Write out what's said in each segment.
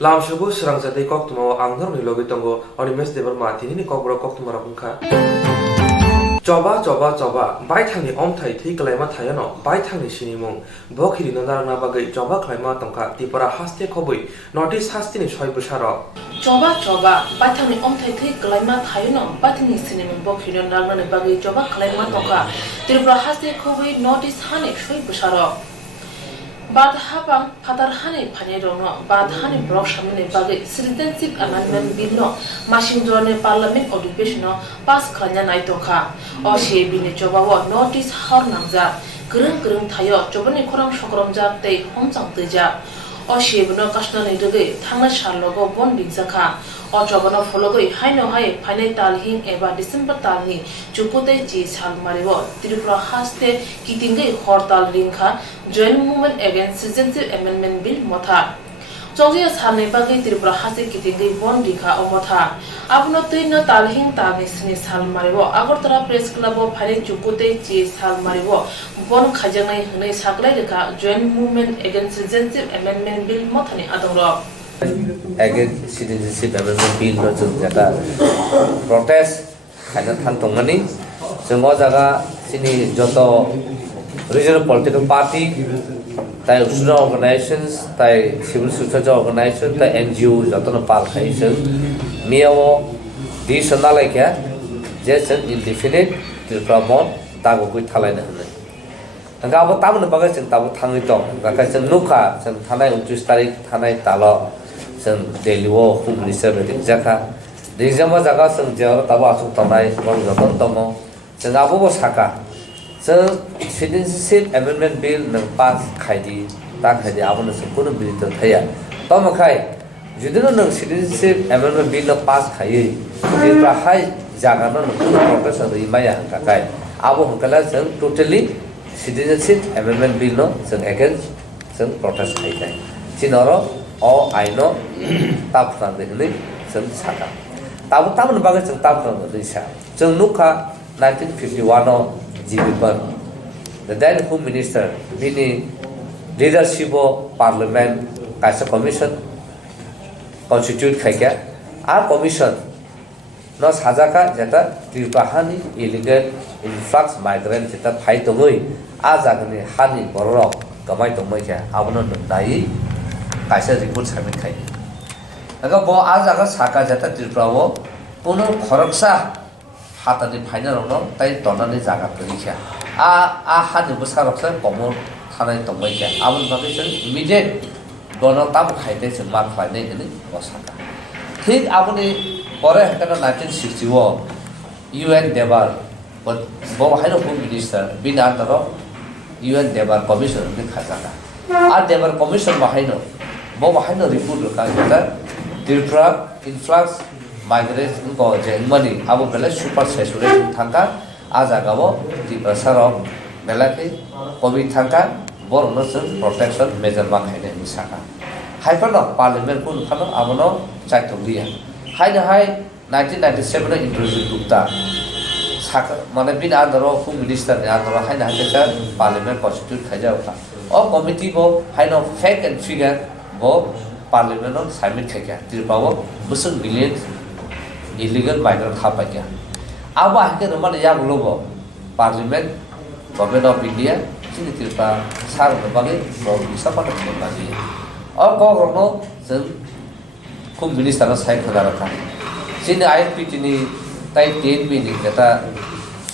Lamshubu Swrangchati Kokborok Koktwma ni logi tongo oni mes debar matini Kokborok Koktwma rakungkha. Coba bai thangni omthai thi kalaima thayano bai thangni sinimung bokhiri nondarna bagai coba kalaima tongkha tipara haste khobui notice hastini soi busaro. Coba bai thangni omthai thi kalaima thayano bai thangni sinimung bokhiri nondarna bagai coba kalaima tongkha tipara haste khobui notice hani soi busaro. Bad habang patar hani panerono bad hani brok shamne bagai citizenship amendment bill no machine drone parliament occupation no pass khanya nai tokha o she bine choba wo notice har namja gereng thayo chobani khorang sokrom ja tei homchang teja o she bino kashna nei doge thangna salogo bon bingsakha o chobano fologoi haino hai phane talhing eba december talni chupute ji sal maribo tripura haste kitingai hortal ringkha joint movement against citizenship amendment bill motha chongje salne bagai tripura haste kitingai bon ringkha o motha abno tuino talhing talni sini sal maribo agartala press club o phane chupute ji sal maribo bon khajangai hnei saklai rekha joint movement against citizenship amendment bill mothani adongro against citizenship amendment bill no chung jaka protest kana thang tongmani jungo jaga sini joto regional political party tai usura organizations tai civil society organization tai NGO joto no pal khaisen miawo di sanalai kya jason indefinite til prabon tago koi thalai na hne anga abo tamu bagai chung tabu thangi tong gaka chung nukha chung thanai 29 tarik thanai talo seng Delhi wo home minister meeting jaka rizama jaga seng jawara taba asuk tanai bang joton tomo seng abo bo saka seng citizenship amendment bill nang pass khaidi ta khaidi abo na seng kono bill to thaya tomo khai judino nang citizenship amendment bill no pass khai din pra hai jaga no protest ri maya ka kai abo hangkala seng totally citizenship amendment bill no seng against seng protest khai dai sinoro o aino tap sang de ni sen saka tabu tamu bagai seng tap sang de sa seng nukha 1951 no jibipan the then home minister bini leadership of parliament kaisa commission constitute khaikya a commission no sajaka jeta tripahani illegal influx migrant jeta phai tongoi a jagani hani borok kamai tongmai kya abono dai kaisa report submit khai aga bo ajaga saka jata triprawo puno khoraksa hatani final no tai tonani jaga parikhya a hani busaroksa komo thanai tongbai kya abun bagai sing immediate dono tam khaite sing mar khlaine ni osaka thik abuni pore hakana 1960 wo UN debar bo haino home minister bina taro UN debar commission ni khajaka a debar commission bahaino bo haino report ka jata tripura influx migration ko jengmani abo bela super saturation thangka ajaga bo tripura saro bela ke covid thangka bor no protection measure ba khaine misaka haipano parliament kun khano abono chaitonglia haina hai 1997 introduce gupta saka mane bin andro home minister ne andro haina haita parliament constitute khaja ukha o committee bo haino fact and figure bo parliament on submit khaikya tirpawo busung million illegal migrant khapakya aba hake roman ya globo parliament government of india chini tirpa sar no bage bo sapata khobani aur ko rono jeng kum minister sai khadara kha chini IFP chini tai 10 minute kata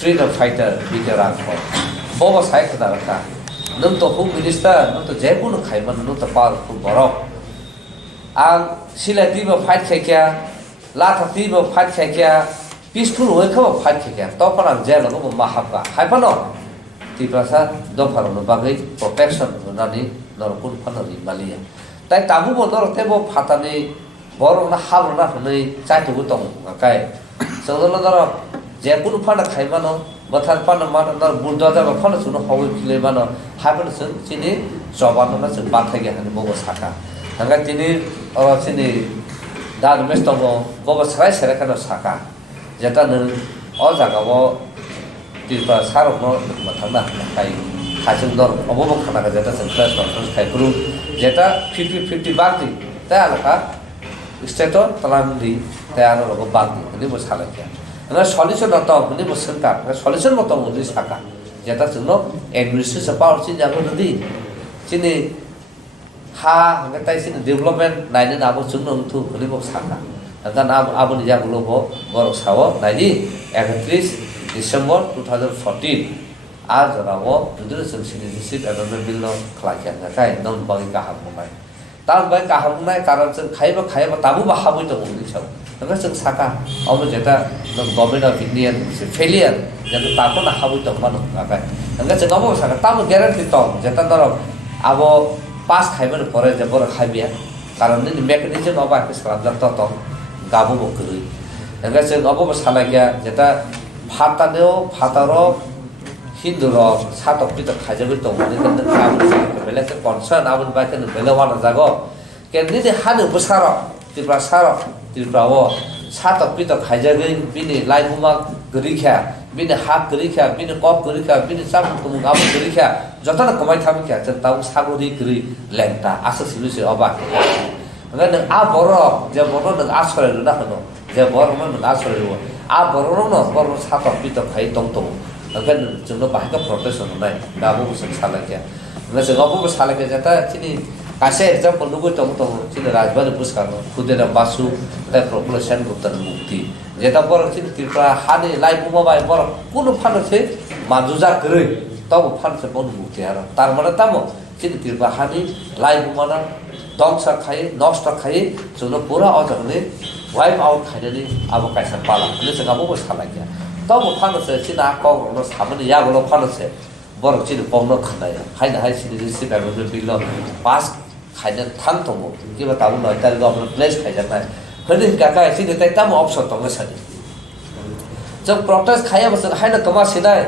freedom fighter bitera ko bo sai khadara kha nung to home minister nung to jepun khaiman nung to par ku borok ang sila ti ba fight khaikya la tha ti ba fight khaikya peaceful way kha fight khaikya to parang jail no mahapka haipano ti prasa do pharo no bagai protection nani norpun phanari malia tai tabu bo nor te bo phatani bor na hal na nei chai tu tong kai sodolo dor jepun phana khaimano bathar pan ma na burdoja ba phana suno hawi khile mano haipano sun chini jobano na sun ba khaikya han bo saka hanga tini ora sini dar mestomo boba sarai sera kana saka jata ne o jaga bo tilpa sarok no mathangna kai khajung dor obo khana ka jata sentra conference kai puru jeta 50-50 bakti তাই আলোকা state তালামদি তাই আলো রকম বাগি ini bo salakya na solution to ini bo sengka solution mo to ini saka যেটা জন্য administration power sin jago di sini ha ngetai sini development naini abo jungno tu ini bo saka dan abo ni jago bo borok sawo naini 31 December 2014 आज रावो जुदुर जों citizenship amendment bill no khlaiya nakai non bagi kahamnai तार bye काहमनाय कारण जों खायबा ताबु बाहाबै दङ नि साव नङा जों साका अब जेता गभर्नमेन्ट अफ इन्डिया से फेलियर जेता ताको ना हाबै दङ मानो नाकाय नङा जों अब साका ताबु ग्यारेन्टी दङ जेता दर अब पास खायबो परे जे बर खायबिया कारण नि मेकानिजम अब आके सालाब त गाबो बकरै नङा जों अब सालागिया जेता फातारो Hinduro satok pito khajabit to ni kan kam bele se concern abun ba kan bele wana jago ken ni de hanu busaro tipra saro tipra wo satok pito khajagai bini lai huma gerikha bini hak gerikha bini kop gerikha bini sam tum gam gerikha jotana komai tham kya chen tau sagori geri lengta asa solusi oba ngan a boro je boro nang asore na hono je boro nang asore ro a boro no boro satok pito khai tong tong akan जोंनो बाहायका protection होनाय दाबो जों सालायया ना जोंबो सालायया जाता चिनि कासे example नुगो दं चिनि राजबारि पुरस्कार खुदेरा बासु ता पपुलेशन गुप्तन मुक्ति जेता बर चिनि त्रिपुरा हानि लाइफ मोबाइल बर कुनु फानसे माजुजा गरै तब फानसे बन मुक्ति आरो तार माने तामो चिनि त्रिपुरा हानि लाइफ मोना ध्वंस खाय नष्ट खाय जोंनो पुरा अजगले वाइप आउट खायनि आबो कायसा पाला ने जोंबो सालायया तब फानसे चिना कौनो सामने यागलो फानसे बर चिनि पौनो खनाया हायना हाय citizenship amendment bill पास खायन थां दङो किबा ताबो नय तार गभर्नमेन्ट प्लेस खायजानाय होनि काका चिनि ताय ताम अप्सन दङ सानि जों प्रोटेस्ट खायाबो जों हायना कमा सिनाय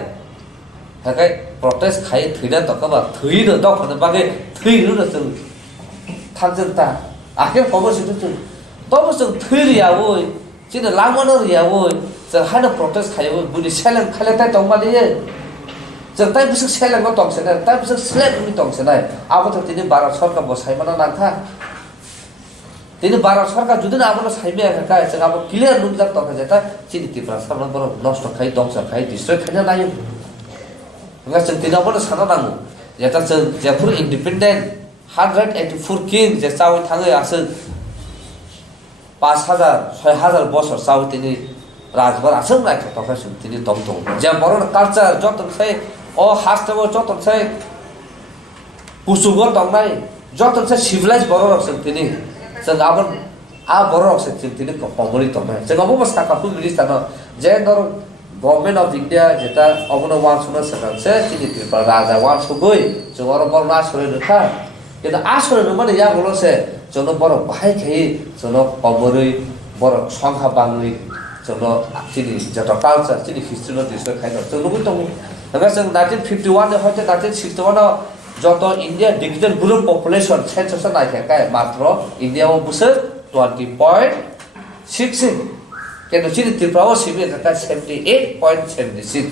थाखाय प्रोटेस्ट खाय थैना तकबा थैनो दखनो बागे थैनो जों थांजोंता आखे खबरसिन जों तब जों थैरियावो चिनि लामनो रियावो जों हायना प्रोटेस्ट खायाबो बुनि सेलें खालायताय दंमालियो जों ताय बिसक सेलेंबो दंसनाय ताय बिसक स्लेबनि दंसनाय आबोथ दिनै भारत सरकार बसायमाना नांथा दिनै भारत सरकार जुदि आबोनो सायबिया का जों आबो क्लियर नुजाक दं जेता चिनि त्रिपुरा सामना बर नष्ट खाय दंस खाय डिस्ट्रय खायना नायो नङा जों दिनावबो साना नांगौ जेता जों जेफोर इन्डिपेन्डेन्ट 184 किं जे चावै थाङो आसो 5000 6000 বছর চাও তিনি রাজবার আসং রাখে তখন তিনি দমতো যে বড় কালচার যতন চাই ও হাস্তেও যতন চাই কুসুগর দংনাই যতন চাই সিভিলাইজ বড় রাখছেন তিনি जों आबोन आ बড় রাখছেন তিনি কমরি দংনাই जों অবব সাকাপু মিনিস্টার যে ধর গভর্নমেন্ট অফ ইন্ডিয়া যেটা অবন ওয়ান সুনা সাকাছে তিনি ত্রিপুরা রাজা ওয়ান সুগই जों অর বড় না সরে রেখা কিন্তু আসলে মানে ইয়া বলছে जोंनो बर बाहाय खाय जोंनो कमरै बर संखा बांगै जोंनो चिनि जत कालचार चिनि हिस्ट्री न दिस खायनो जोंनो दं नङा जों 1951 ने हयतो 1961 जत India digital group population census नायखाय मात्र इंडिया में बुसर 20.66 केनो चिनि त्रिपुरा सिबे का 78.76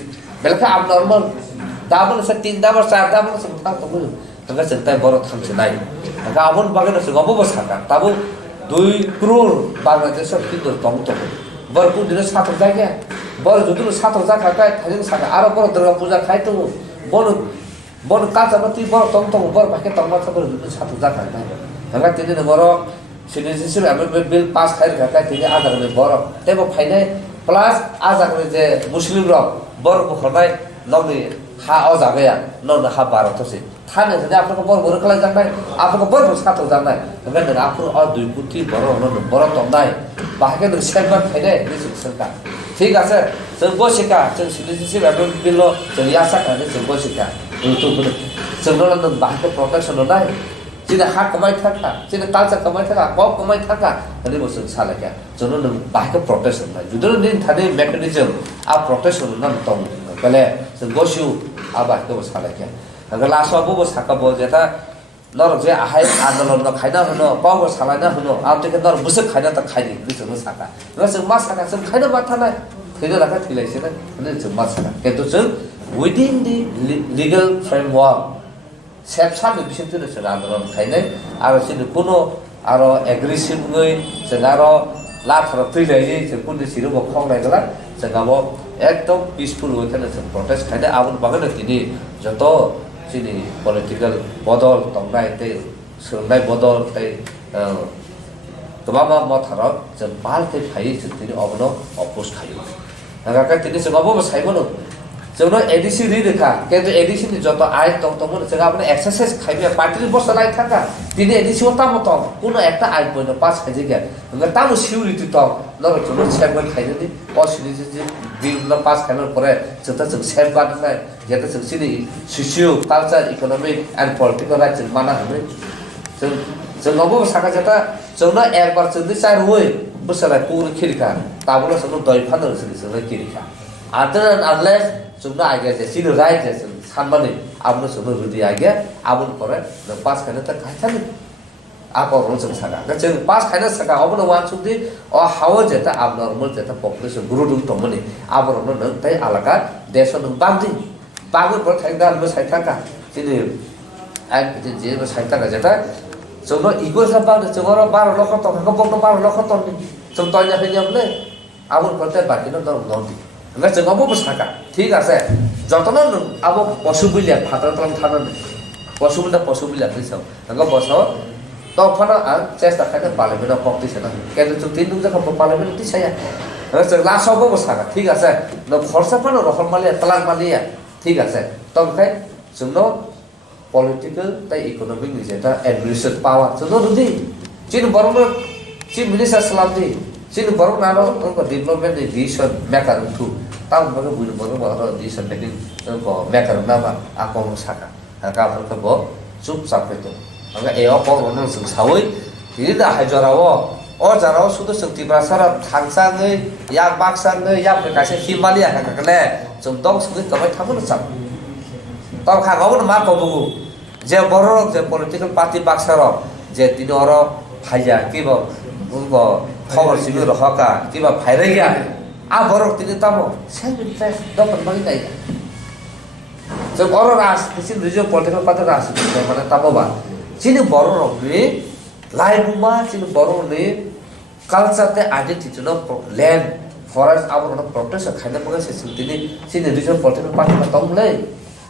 बेलका अब नॉर्मल दाबल से 3 दाबर 4 दाबर से थां तो नङा जों ताय बर थांसे नाय गाबोन बागेन जों अबो साका ताबो 2 करोड़ बांग्लादेश किलो दं तो बरकु दिन साथर जायगा बर जुदु साथर जाका काय थाजों साका आरो बर दुर्गा पूजा खाय तो बन काचामती बर दं तो बर बाके तंमा बर जुदु साथर जाका नङा तिनि बर citizenship amendment bill पास खाय का तिनि आधार में बर तेबो फाइनाय प्लस आजागले जे मुस्लिम रक बर बखनाय ननि हा अजागया नन हा भारत से थाने से आपको बर बर कला जानाय आपको बर साथर जानाय नङा आपको अ 2 कोटी बर नन बर तंनाय बाके न सेबन खायनाय सरकार ঠিক আছে जों बसिका जों citizenship amendment bill जों यासा खाने जों बसिका तो जों नन बाके प्रोटेक्शन होनाय जिने हा कमाय थाका जिने कालचार कमाय थाका कब कमाय थाका अनि बस सालाका जों नन बाके प्रोटेक्शन होनाय जुदि दिन थाने मेकानिजम आ प्रोटेक्शन नन दं बले जों बसिउ आ बाके सालाका अगर लासआबो साकाबो जेता नर जे आहाय आन्दोलन न खायना होनो पावर सालायना होनो आमते नर बुसे खायना त खायनि जों साका जों मा साका जों खायना बाथानाय थैनो राखा थैलायसे ना जों मा साका किन्तु जों within the legal framework सेबसान बिसिम जों आन्दोलन खायनाय आरो जों कोनो aro aggressive ngui jengaro la thara trilai je kunni siru bo khong lai gala jengabo ekdom peaceful way khane protest khaide abun bagana tini joto chini political bodol tongnai te sungai bodol te tobama mo thara je pal te phai tini obono oppose khayo naga ka tini jengabo saibono जोंनो ADC रि रेखा केंद्र ADC नि जतो आय तंगतमो जोंगा आपने exercise खाइबे party बस लाई थाका दिने ADC ओता मत कुनो एकटा आय पयनो पास खाइजे गे नगा तामु सिउरिटी त नरो जोंनो सेभगन खाइजे नि पसिनि जे बिल न पास खाइनो परे जता जों सेभगन नाय जेता जों सिनि socio culture economic and political rights माना हमे जों नबो साका जता जोंनो एक बार जोंनि चार होय बसला पुर खिरिका ताबुला जोंनो दय फानो जोंनि खिरिका other than unless जोंनो आगे जे सिनो राइट जे सानबानि आबनो जोंनो रुदि आगे आबन करे न पास खाने त खाइथानि आको रन जों सागा जों पास खाने सागा अबनो वान सुदि अ हाव जेता abnormal जेता पॉपुलेशन ग्रो दु तमनि आबरनो न तै आलाका देश न बांदि बागु पर थांगा न साइथाका सिनि आइ जे न साइथाका जेता जोंनो इगो साबा जोंरो 12 लाख टका बक्नो 12 लाख टन जों तयना फैयाबले आबन परते बाकि न दंदि nga जों अब बसाका ठीक আছে যতন अब পশুবিলিয়া ফাটাতন থানন পশুবিলিয়া দিছাও nga বসাও তখন আর চেষ্টা খাইতে পারবে না কমতিছে না কেন তো তিন দুজা কম পারবে না তিছায়া nga जों লাসব বসাকা ঠিক আছে ন খরচা পানো রহল মালিয়া তালাক মালিয়া ঠিক আছে তখন जोंनो পলিটিক্যাল তাই ইকোনমিক যেটা অ্যাডমিনিস্ট্রেটিভ পাওয়ার जोंनो দুদি চিন বরং চিফ মিনিস্টার সালামদি চিন বরং নানো উनको डेभलपमेन्ट डिसिजन मेकार थु ताउ बगे बुइ बगे बरो डिसिजन मेकिङ उनको मेकार नामा आकम साका का फरक बो चुप चापेतो अगा ए अ पौरन जों सावै हिदा हाइजराव अ जाराव सुदु शक्ति बासारा थांसाङै या बाक्साङै या कासे हिमालया हाकले जों दं सुदु कबाय थाबो चाप ताउ खागाव मा कबु जे बरो जे पॉलिटिकल पार्टी बाक्सारो जे तिनोर फाइया किबो उनको खबर सिबि रहका किबा फाइरैया आ बरो तिनि तामो सेल्फ इंटरेस्ट दपन बगि गाय जों बरो रास तिसिन रिजन पॉलिटिकल पार्टी रास माने तामोबा चिनि बरो रबि लाइबुमा चिनि बरो नि कल्चर ते आइडेंटिटी न लैंड फरेस्ट आबो प्रोटेक्ट खाइने बगे से तिनि चिनि रिजन पॉलिटिकल पार्टी मा तंगलै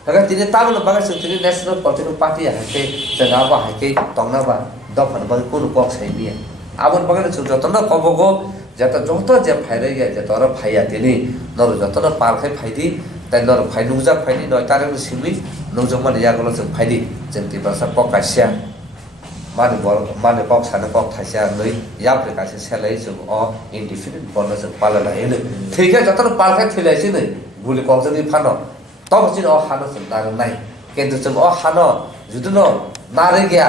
हगा तिनि तामो बगे से तिनि नेशनल पॉलिटिकल पार्टी हाके जगा बा हाके तंगनाबा दफन बगे कुन कक छैनिया आबन बगे जतन कबगो जता जत जे फाइरे गे जतर फाइया तिनि नर जतन पारखै फाइदि तै नर फाइनुजा फाइदि नय तारे सिमि नौजमान यागल जों फाइदि जों तिबासा पकासिया माने पक साने पक थासिया नै याफ्रे कासे सेलै जों अ इन्डिपेन्डेन्ट बन जों पालना हेले थैखे जतन पारखै थैलाइसि नै गुलि कक्जनि फानो तब जिन अ हानो जों नार नाय केन्टु जों अ हानो जुदुन नारे गया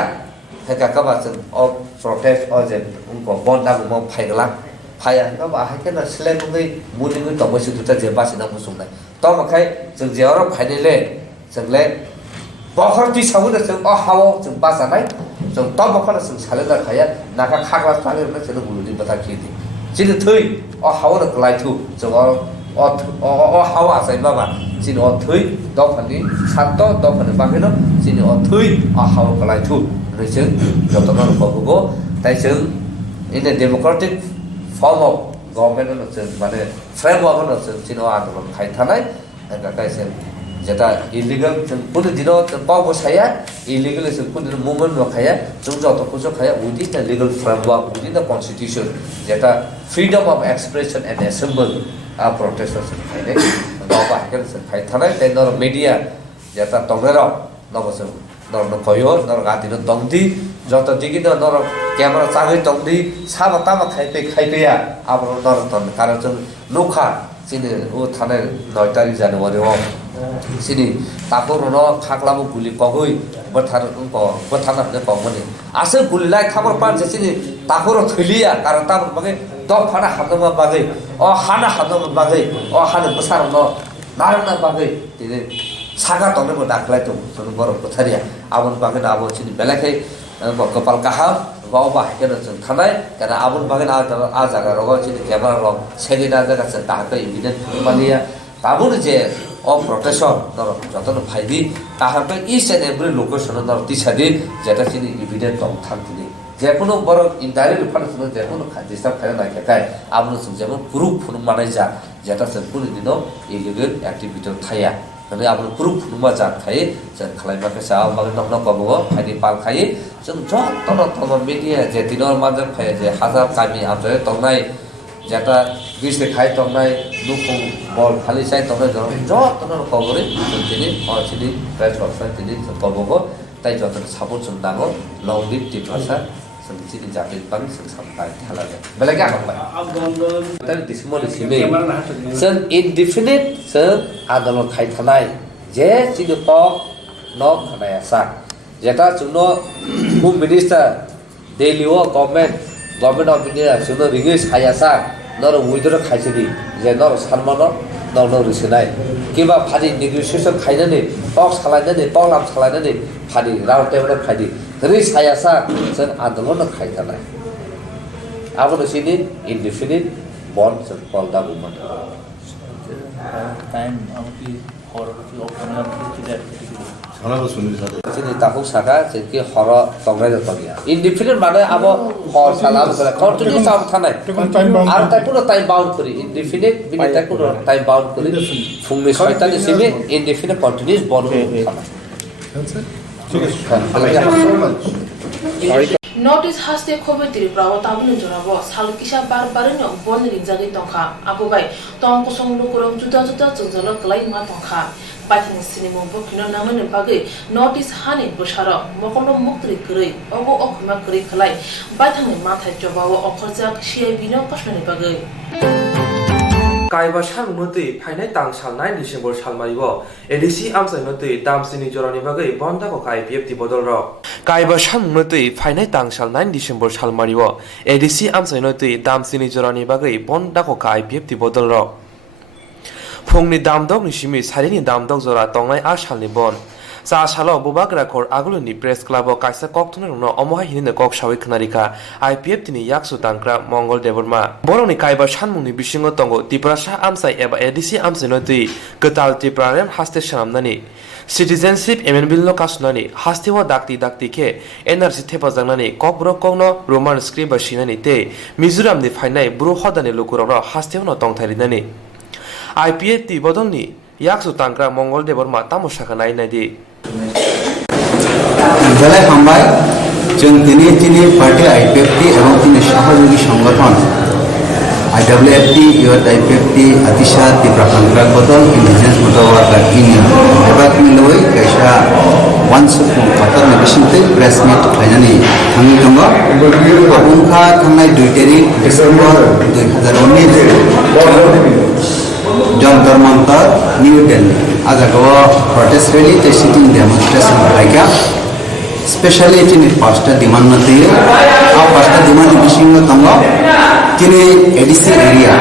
हेका कबा जों अ प्रोटेस्ट अ जे उनको बन्दा म फाइगला फाया का बाहाय ना सिलाय मुंगै मुलिङै तमसि दुता जे बासिना मुसुंनाय तमखाय जों जेवर फाइनले जोंले बखरति सावनो जों अ हाव जों बाजानाय जों तमखना जों सालेदा खाया नाका खाग्रा थालेरना जों गुलुनि बता खिदि जिन थै अ हावनो गलायथु जों अ हाव आसाय बाबा जिन अ थै दफानि सात दफानि बागैनो जिन अ थै अ हाव गलायथु जों जतन बगो ताइ जों in democratic form of government जों माने फ्रेमवर्क जों चिनो आन्दोलन खायथानाय गायसे जेता इलीगल जों पुनि दिनो पाव साया इलीगल जों पुनि मुभमेन्ट नखाया जों जत कुजो खाया within the legal framework within the constitution जेता freedom of expression and assemble आ प्रोटेस्टर्स खायने गावबा हाकेल जों खायथानाय तेनर मीडिया जेता तंगेर नबसो नर कयो नर गादिनो दंदि जत दिगिन नर क्यामेरा चागै तंदि साबा तामा खाइपेया आबो नर तन कारण जों नोखा सिनि ओ थाने 9 तारिख जनवरी ओ सिनि ताकोरनो खाक्लाबो गुलि कगै बथार उनको बथाना ने कमनि आसे गुलिलाय खाबर पान सिनि ताकोर थैलिया कारण ताबो बगे दब फाना हादमा बागै अ हाना हादमा बागै अ हाने बसार न नारना बागै तिने सागा तंगबो दाखलाय त जों बर पथारिया आबन बागै आबो सिनि बेलाखै कपाल काहा गावबा हाकेन जों थानाय कारण आबन बागै आ जागा रग सिनि क्यामेरा रग सेगिना जागा जों ताकै इभिडेन्ट मानिया ताबो जे अ प्रोटेक्शन नर जतन फाइदि ताहापे इच एन्ड एभ्री लोकेशन नर तिसादि जेता सिनि इभिडेन्ट दं थांथिनि যে কোনো বড় ইনডাইরেক্ট রিফারেন্স যে কোনো ডিস্টার্ব খায় না খায় আমরা যেমন প্রুফ ফুনুমানাय যা যেটা जों কোনো দিনও ইলিগেল অ্যাক্টিভিটি থায়া মানে আমরা প্রুফ ফুনুমা যা খায় जों খালাইমাকে চাও মাগে নকন কবো খাইনি পাল খায় जों যত মিডিয়া যে দিনের মাঝে খায় যে হাজার কামি আমজে তংনাই যেটা গিসে খায় তংনাই নুফু বল খালি চাই তংনাই যত কবরে তিনি অচিনি প্রেস বক্সা তিনি কবো তাই যত সাপোর্ট जों নাগো লং লিভ ডিপ্রেসার जों चिनि जाति बांग जों सामबाय थालागे बेलेग आंबाय दा दिसमोल सिमे जों इनडिफिनिट जों आन्दोलन खाय थानाय जे चिनि पक न खानाया सा जेटा जोंनो home minister Delhi government of India जोंनो रिलिज हाया सा नर उइदर खायसि जे नर सानमान नर रिसनाय किबा फादि नेगोशिएशन खायनानै पक सालायनानै पलाम सालायनानै फादि राउन्ड टेबल फादि रि सायासा जों आन्दोलन खायथानाय आबो सिनि इनडिफिनिट बन्ड जों पलदा बुमन टाइम आमकी और की ओपनर की दैट हरबो सुनि साथे सिनि ताखौ सागा जेकि हर तंग्राय जतनिया इनडिफिनिट माने आबो हर सालाम सला कन्टिन्यू साम थानाय आरो ताइपुनो टाइम बाउन्ड करि इनडिफिनिट बिनि ताइपुनो टाइम बाउन्ड करि फुंनि 6टा सिमे इनडिफिनिट कन्टिन्यूस बन्ड थानाय North East haste khobe Tripura o tabun jorabo sal kisa bar barino bon rinjagi tongkha abubai tong kusong lukurong juda jungjalo klai ma tongkha pathing sinimo bokino namane bagi North East hani busharo mokono muktri krei ogo okma krei khlai bathang ma thai jobawo okhorjak CIB no pasnani bagi Kaiba Shalmunoti, Pine Tang Shalnai, December Shalmaribo, ADC Amsanoti, Damsini Jorani Bagai, Bonda Kokai, Piep Bodoro. Kaiba Shalmunoti, Pine Tang Shalnai, December Shalmaribo, ADC Amsanoti, Damsini Jorani Bagai, Bonda Kokai, Piep Bodoro. Pongni Damdog Nishimi, Sarini Damdog Zora, Tongai Ashalni Bon. Sa Shalo Bubagra Kor Aguluni Press Club of Kaisa Koktuno, Omoha in the Kok Shawik Narika, IPF Tini Yaksu Tankra, Mongol Deborma. Boroni Kaiba Shanmuni Bishingo Tongo, Tiprasha Amsai Eba Edisi Amsenoti, Gatal Tiprarem Haste Shamnani. Citizenship Emenbilno Kasnani, Hastiwa Dakti Ke, NRC Tepazanani, Kokborok Koktwma, Roman Scriba Shinani Te, Mizuram the Finai, Bru Hodani Lukura, Hastiwa Tong Tarinani. IPF T Bodoni, Yaksu Tankra, Mongol Deborma, Tamoshaka Nadi. জেলায় হামলায় তিনি party IPFT এবং তিনি সহযোগী সংগঠন আইডব্লিউএফটি your IPFT আতিশা Tripura contract বদল indigenous motor worker union এবার মিলই কাইসা वानसुक पातर बिसिंतै प्रेस मिट खायनानै थांनि दङ आबुंखा थांनाय 2 तारिख डिसेम्बर 2019 जंतर मंतर न्यू दिल्ली आजागाव प्रोटेस्ट रैली ते सिटिंग डेमोन्स्ट्रेशन लायका स्पेशली तिनि पांचटा डिमांड नथि आ पांचटा डिमांड बिसिंग दङ तिनि एडिसी एरिया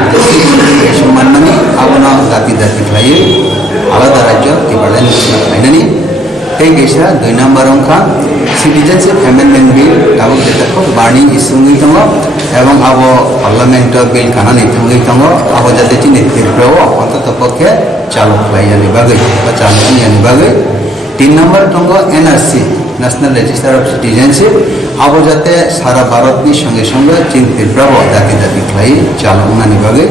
सम्माननानै आबुना जाति खायो आलादा राज्य टिबालाइन खायनानै Tegesa 2 number angka citizenship amendment bill tabuk detako burning isungui tongo ebong abo parliament bill kanani thungi tongo abo jate tini tirprao onto pokke chalu khlaiyani bagai ba chalani yani bagai 3 number tongo NRC national register of citizenship abo jate sara bharat ni songe songe chin tirprao jati khlai chalu ngani bagai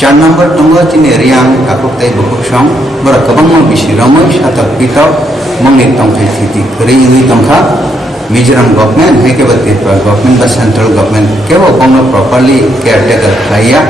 4 number tongo tini riang kakuk tai bukuk song bora kabang bisiramoi satak pitok Mengit tongkai titi kering tongka Mizoram government heke Tripura government ba central government kebo bongno properly caretaker kaya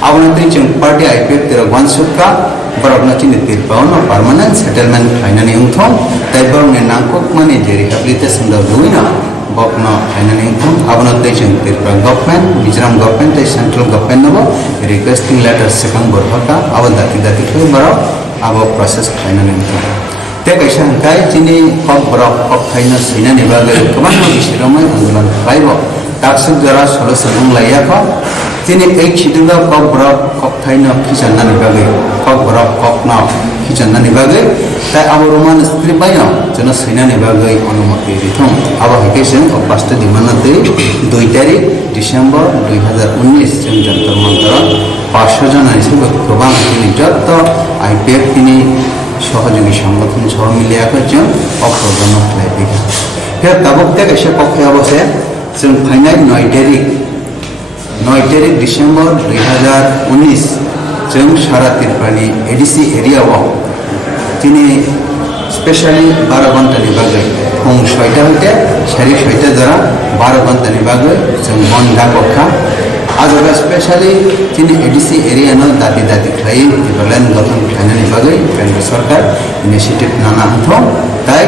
abonati chung party IPF tira wansukka barabna chini Tripura no permanent settlement kainani ungthong taibor ne nangkok mani je rehabilitation da duina bokno kainani ungthong abonati chung Tripura government Mizoram government te central government no requesting letter sekang borhaka abodati baro abo process kainani ungthong Tegesa kai chini kokborok koktwma sinani bagai kabang bisiromai andolan khaibo taksuk jara solution unglaya ko chini ei chiduga kokborok koktwma khisanani bagai kokborok kokna khisanani bagai tai abo roman script baino jono sinani bagai anumati rithom abo hikesen pasta dimanate 2 tarik Desember 2019 jeng jantar mantra 500 জন হিসেবে kabang chini jotto IPF tini সহযোগী সংগঠন সহ মিলিয়ে একজন অপ্রদান ফের তাবক থেকে সে পক্ষে অবশ্যই जों फैनाय 9 तारिख डिसेम्बर 2019 जों सारा त्रिपुरानि एडिसि एरियाआव दिनै स्पेशली 12 घन्टानि बागै फुं 6टा हইতে सारि 6टा जरा 12 घन्टानि बागै जों बन्द गखा आजगा स्पेशली दिनै एडिसि एरियानो दाबि खालायो टिबरलेन गठन खालामनायनि बागै केन्द्र सरकार इनिशिएटिभ नाना हथो ताই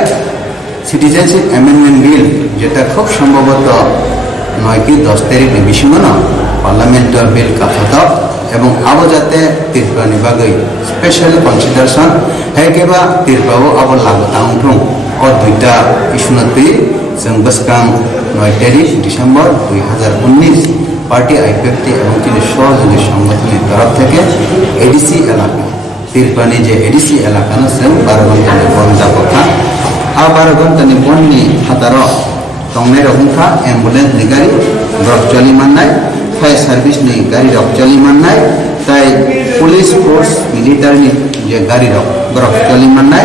সিটিজেনশিপ অ্যামেন্ডমেন্ট বিল যেটা খুব সম্ভবত 9 কি 10 তারিখে বিসিমনো পার্লামেন্টার বিল কাফাত এবং আবো যাতে ত্রিপুরানি বাগৈ স্পেশালি কনসিডারেশন হেকেবা ত্রিপুরাও আবো লাগু তাংথুং ও দুইটা ইস্যুনতি जों बसकां 9 तारिख ডিসেম্বর 2019 পার্টি আইপিএফটি এবং তিনি সহযোগী সংগঠনের তরফ থেকে এডিসি এলাকা ত্রিপুরানি যে এডিসি এলাকা না जों 12 ঘন্টাनि বন্ধ কথা आ 12 घन्टानि बन्डनि हाताराव तंनाय रखा एम्बुलेंस नि गाड़ी रक चलि माननाय फायर सार्विस नि गाड़ी रक चलि माननाय ताई पुलिस फोर्स मिलिटारी जे गाड़ी रक चलि माननाय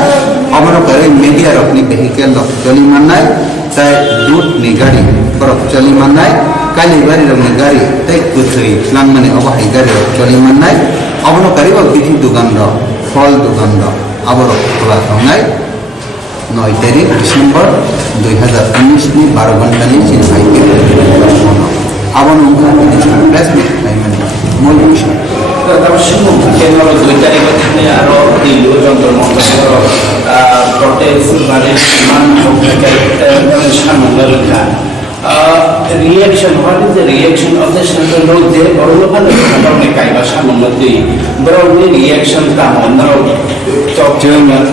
अबनो करे मीडिया रक नि वेहिकल रक चलि माननाय ताई दूध नि गाड़ी रक चलि माननाय काली गाड़ी रक नि गाड़ी ताई कुथै लांगमानि अबहाय गाड़ी रक चलि माननाय अबनो करे बिधि दुकान र फल दुकान र अबरो खुला थांनाय 9 तारिख डिसेम्बर 2019 नि 12 घन्टानि चिन्हाय आबन उनका प्रेस मिट खालामनाय मूल विषय তারপর কেন্দ্র 2 তারিখে থাকলে আরো দিল্লি যন্ত্র মন্ত্রণালয় প্রটেস্ট মানে মান সামনে লেখা reaction what is the reaction of the central road there or local government kaiba samonati broadly reaction ta honno top journal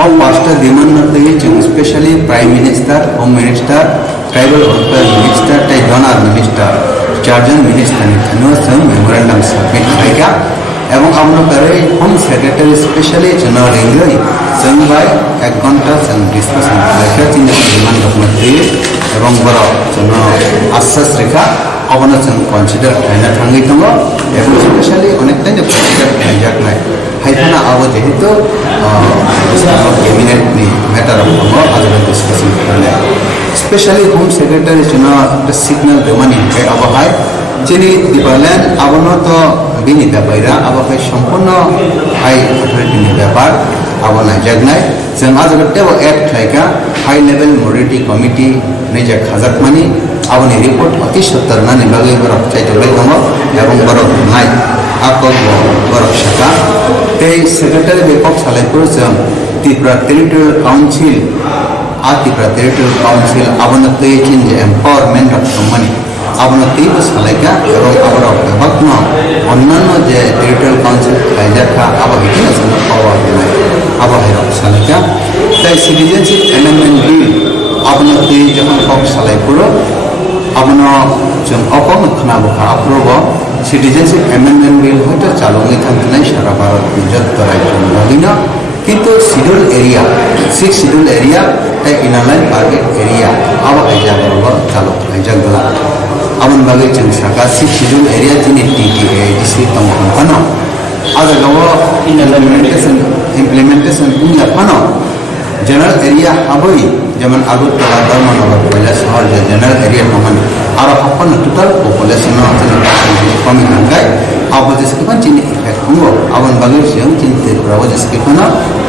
all master demand not the especially prime minister home minister tribal welfare minister tai donor minister charge minister ni thano sam memorandum submit kaiga এবং আমরা করে home secretary specially general রেঙ্গই সঙ্গাই 1 ঘন্টা song discussion লেখা চিন্তা demand রকমতে এবং বড় জন্য আশ্বাস রেখা অবনা সং কনসিডার খাইনা থাঙ্গি দङ এবং স্পেশালি অনেকটাই কনসিডার খাইজাক নাই হাইফানা আবো যেহেতু ক্যাবিনেট নি ম্যাটার দङ আজকে ডিসকাশন করলে স্পেশালি হোম সেক্রেটারি জন্য একটা সিগন্যাল দেওয়ানি আবহাই যিনি দিবালেন আবনো তো बिनि बायरा आबाखाय सम्पूर्ण हाई अथॉरिटीनि व्यापार आबना जगनाय जों आजगतेव एक्ट लायका हाई लेवल मॉनिटरिंग कमिटी नेजा खाजाकमानि आबनि रिपोर्ट अति सत्तरनानि बागै बरफ चाइतबाय दङ एवं बरफ नाय आकल बरफ शाखा ते सेक्रेटारि बेकअप सालायपुर जों त्रिपुरा टेरिटरियल काउन्सिल त्रिपुरा टेरिटरियल काउन्सिल आबना तैचिन जे एम्पावरमेंट रखमानि आबना तीब सालायका एवं आबर विभागन अन्यान्य जे टेरिटरियल काउन्सिल खायजाखा आबाहिना जों पावर होनाय आबाहिरा सालायका ताई सिटिजेनशिप एमेंडमेंट बिल आबना तै जखन पाव सालायपुरो आबना जों अपम खोनाबखा अप्रुव सिटिजेनशिप एमेंडमेंट बिल हयतो चालुङै थांनाय सारा भारत जत रायजोनिनो किन्तु शिड्यूल एरिया 6 शिड्यूल एरिया ताई इनलाइन पार्केट एरिया आबाहिजाबो चालु खायजागला आबन बागै जों सागा 6 शिड्यूल एरिया जिनि टीटीए इसी तंगखनो आजगाव इम्प्लीमेंटेशन उन्या फनो जनरल एरिया हाबै जेमन आगरतला धर्मनगर कैलाश शहर जे जनरल एरिया हमन आरो अपन टोटल पॉपुलेशन कमी थांगाय अब जसके पण जिनि इफेक्ट हुंगो आबन बागै जों चिन्ते राव जसके पण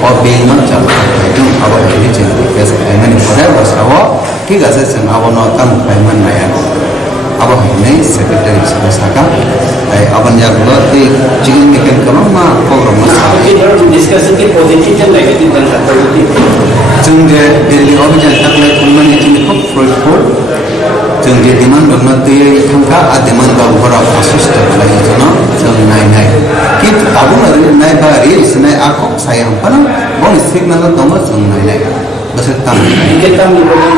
और बेन चालू जों आबो हेलि जों केस खायमानि फराय बसाव ठीक আছে जों आबन काम खायमान नाया अब हमें सेक्रेटरी साका अपन जागलो ते चिकन मेकन कलम मा प्रोग्राम मा डिस्कशन के पॉजिटिव एंड नेगेटिव बन सकता है जों जे दिल्ली अभियान तकले खामानि जों खूब फ्रुटफुल जों जे डिमांड दङ ते थांखा आ डिमांड दा बरा असिस्ट खालायो जों नाय किन्तु आबुन नाय बा रिल्स नाय आखो साया हमपन बन सिग्नल दङ जों नाय बसताम के तम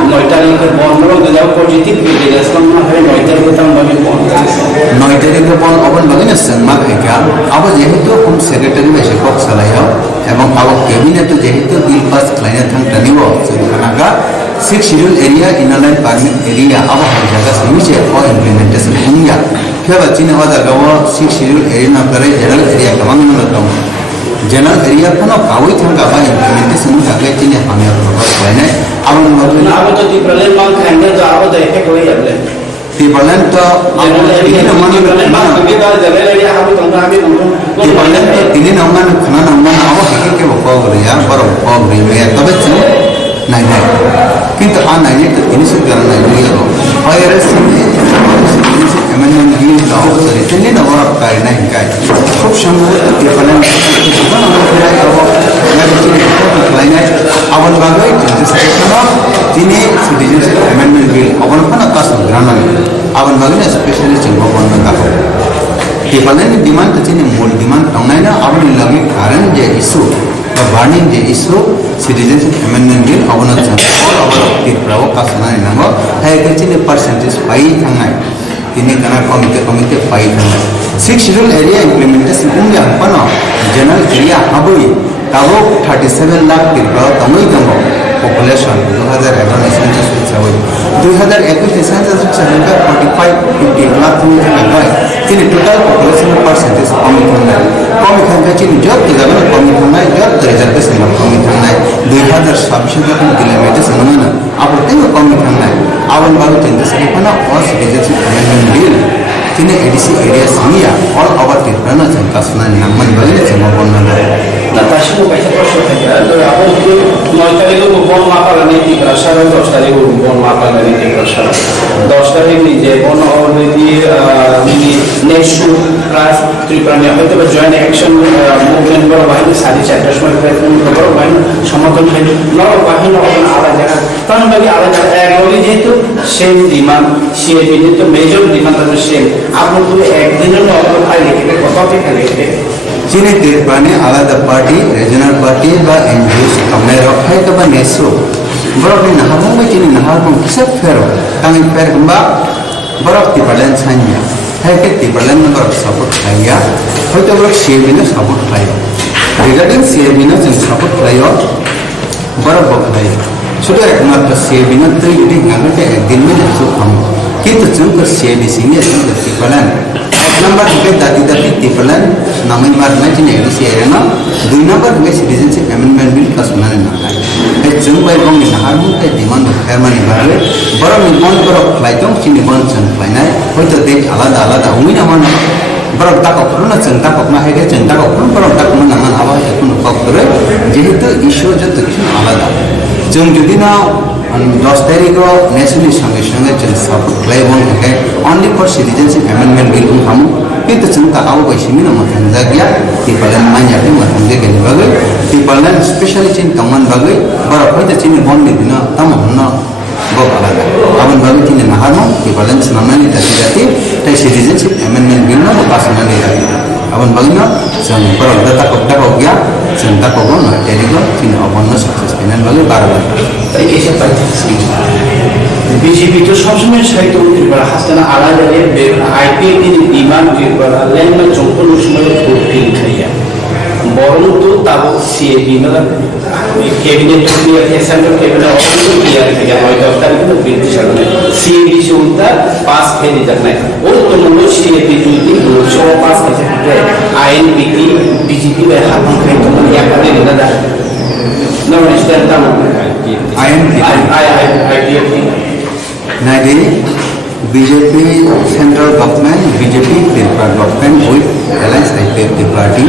नोइटा के बॉन्ड रो पॉजिटिव डिस्कशन मा है नोइटा के तम बने बॉन्ड 9 तारिख बन अबन बगैना संमा खायका अब जेहेतु हम सेक्रेटारि में सेकअप सालायो एवं अब कैबिनेट जेहेतु बिल पास खालायना थांखानिबो जों खानागा 6 schedule area inline parking area अब जागा समिसे और इम्प्लीमेंटेशन हुंया फेबा चिने वाजागाव 6 शिड्यूल एरिया न करे जनरल एरिया कमांग न दं जनरल एरिया फनो कावै थांगा बा इम्प्लीमेंटेशन थागे चिने हामिया प्रकाश खालायनाय आबन मगन अब तो प्रॉब्लम मान खांगे तो अब तो इफेक्ट होई जाबले Tibalan to ini naman Tibalan to ini naman kana naman ako hiki ke bapagri ya baro bapagri me tabe chu nai nai kintu nai nai to ini sudah nai nai ko IRS ini amendment bill law sorry ini nawa kai nai kai খুব সম্ভবত Tibalan to naman kira ko nai nai awan bagai তিনি citizenship amendment bill awan kana kasu granan awan bagai especially chingbo bonna ka Tibalan ni demand to chini mul demand tangnai na awan lagi karan je issue the burning je issue citizenship amendment bill awan chang all over Tripura kasu na nango hai ke chini percentage pai thangai তিনি kana committee pai thangai 6 schedule area implementation umya pano general area habui tabo 37 lakh Tripura tamoi gango population 2011 census hisabe 2021 census hisabe 45-50 lakh hai chini total population percentage kami thangna chini job tiga kami thangna job reservation kami thangna 2026 jakon kilometer sanamana apote kami thangna awan baru changes kana all citizenship amendment bill chini ADC area samia all over Tripura na kasna namman bale chama bonna Natasha ko kaisa prashn thake to apon 9 tarikhe ko bon mapala niti prashar 10 tarikhe ko bon mapala niti prashar 10 tarikhe nije bon already next class Tripura ne hoyto joint action movement bor bahine sari chapter সময় present বড় bahine সমর্থন হয় নর bahine ala জায়গা তখন বাকি ala জায়গা একই যেহেতু সেম ডিমান্ড সেই যেহেতু মেজর ডিমান্ড আছে সেম আপনি তো একদিনের মতো খাই লিখে কত থেকে লিখে chini Tripura alada party regional party ba NGOs kamai rakhai ka ba neso borok ni nahamong ba chini nahamong sep fero kami fer ba borok Tibalan sanya hai ke Tibalan borok support kaya hoito borok CAB na support kaya regarding CAB na jeng support kaya borok boklai sudah ekmat CAB na to yudi ngaga ke ekdin mein so kam kintu jeng ko CAB sini jeng Tibalan number ke dati Tibalan namai marna chini ADC area na 2 number ke citizenship amendment bill kasmane na hai e jung bai bong ni har mu te demand hermani bare boro ni mon boro klaitong chini bon chang klainai hoito dek alada umi na man boro tak okna chang tak okna hai ke chang tak okna boro tak man na awa ekun kok kore jehetu issue joto kichu alada jung jodi na 10 tarikho national sange chen support klaibon ke only for citizenship amendment bill hamu কিন্তু চিন্তা আও বাইসিমি না মতন জাগিয়া Tibalan manya pe matan de gel bagai Tibalan specially chin kaman bagai bara hoita chini bonni dina tamonna go alaga aban bagai chini nahano Tibalan snamani dati tai citizenship amendment bill na pasana ni lagi aban bagai na sang bara data ko gya चिंता को ना टेलीगो चिन अपन success panel वाले बारबार তাই এসে পাইছে BJP তো সবসময় সাহিত্য Tripura হাসনা আলাদা আইপিএ এর ডিমান্ড Tripura ল্যান্ড সম্পূর্ণ সময় ফুলফিল খাইয়া বরং তো তাও সিএবি না cabinet clear central cabinet already clear খাইয়া হয় দরকার কিন্তু বিরোধী সামনে সিএবি সুন্দর পাস ফেরি জানাই ও তো মূল সিএবি যদি সব পাস হয়েছে আইএনপিটি বিজেপি এর হাত খাই তো মানে একাদে না no understand that IPF Nadi BJP central government BJP Tripura government with alliance IPF party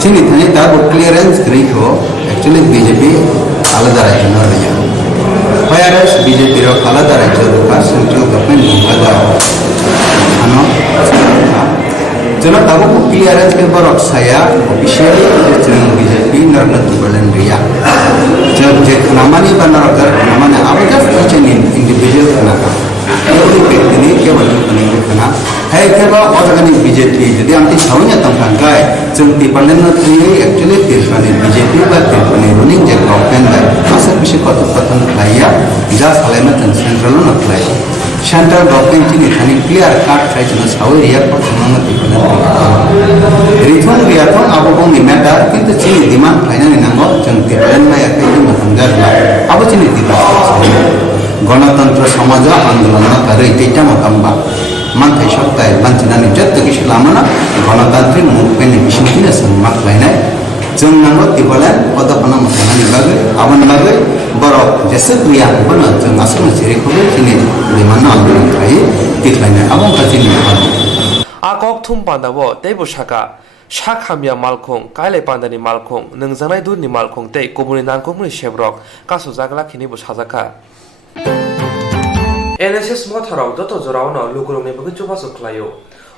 chini thani ta clearance kri ho actually BJP alada rajya na rajya whereas BJP ro alada rajya ka central government alada ano jana tabu clearance ke bar saya officially BJP narna Tibalan riya jab je namani banar agar namane abe just each and individual kana every व्यक्ति ने केवल बने kana hai ke ba organic BJP jadi amti saunya tangkan gai jeng Tibalan na actually BJP ba Tripura running je government ba asa bishi kota patan laya ja salaimat central na play central government ini khani clear cut khai jena sawi riya por samang Tibalan rithon riya thon abo bong ni matter kintu chini demand phaina ni nango jeng Tibalan ma yakai ni matangar la abo chini Tibalan গণতন্ত্র সমাজ আন্দোলন করে এটা মতামবা মানথাই সপ্তাহে বাঞ্চনানি যত কিছু লামানা গণতান্ত্রিক movement বিশিষ্ট মাত লাইনায় जों नांगौ Tibalan पदपना मथानानि बागै आबान बागै borok jese priya bono jeng asung ciri khobel kini dimana ambil kai tiklanya abang kacini abo akok thum pandabo teibo shaka shak hamya malkhong kaile pandani malkhong nungjanai durni malkhong tei kobuni nankongni shebrok kasu jagla khini bo sajaka NSS motharok joto jorao lukurongni bagui chubasu khlaio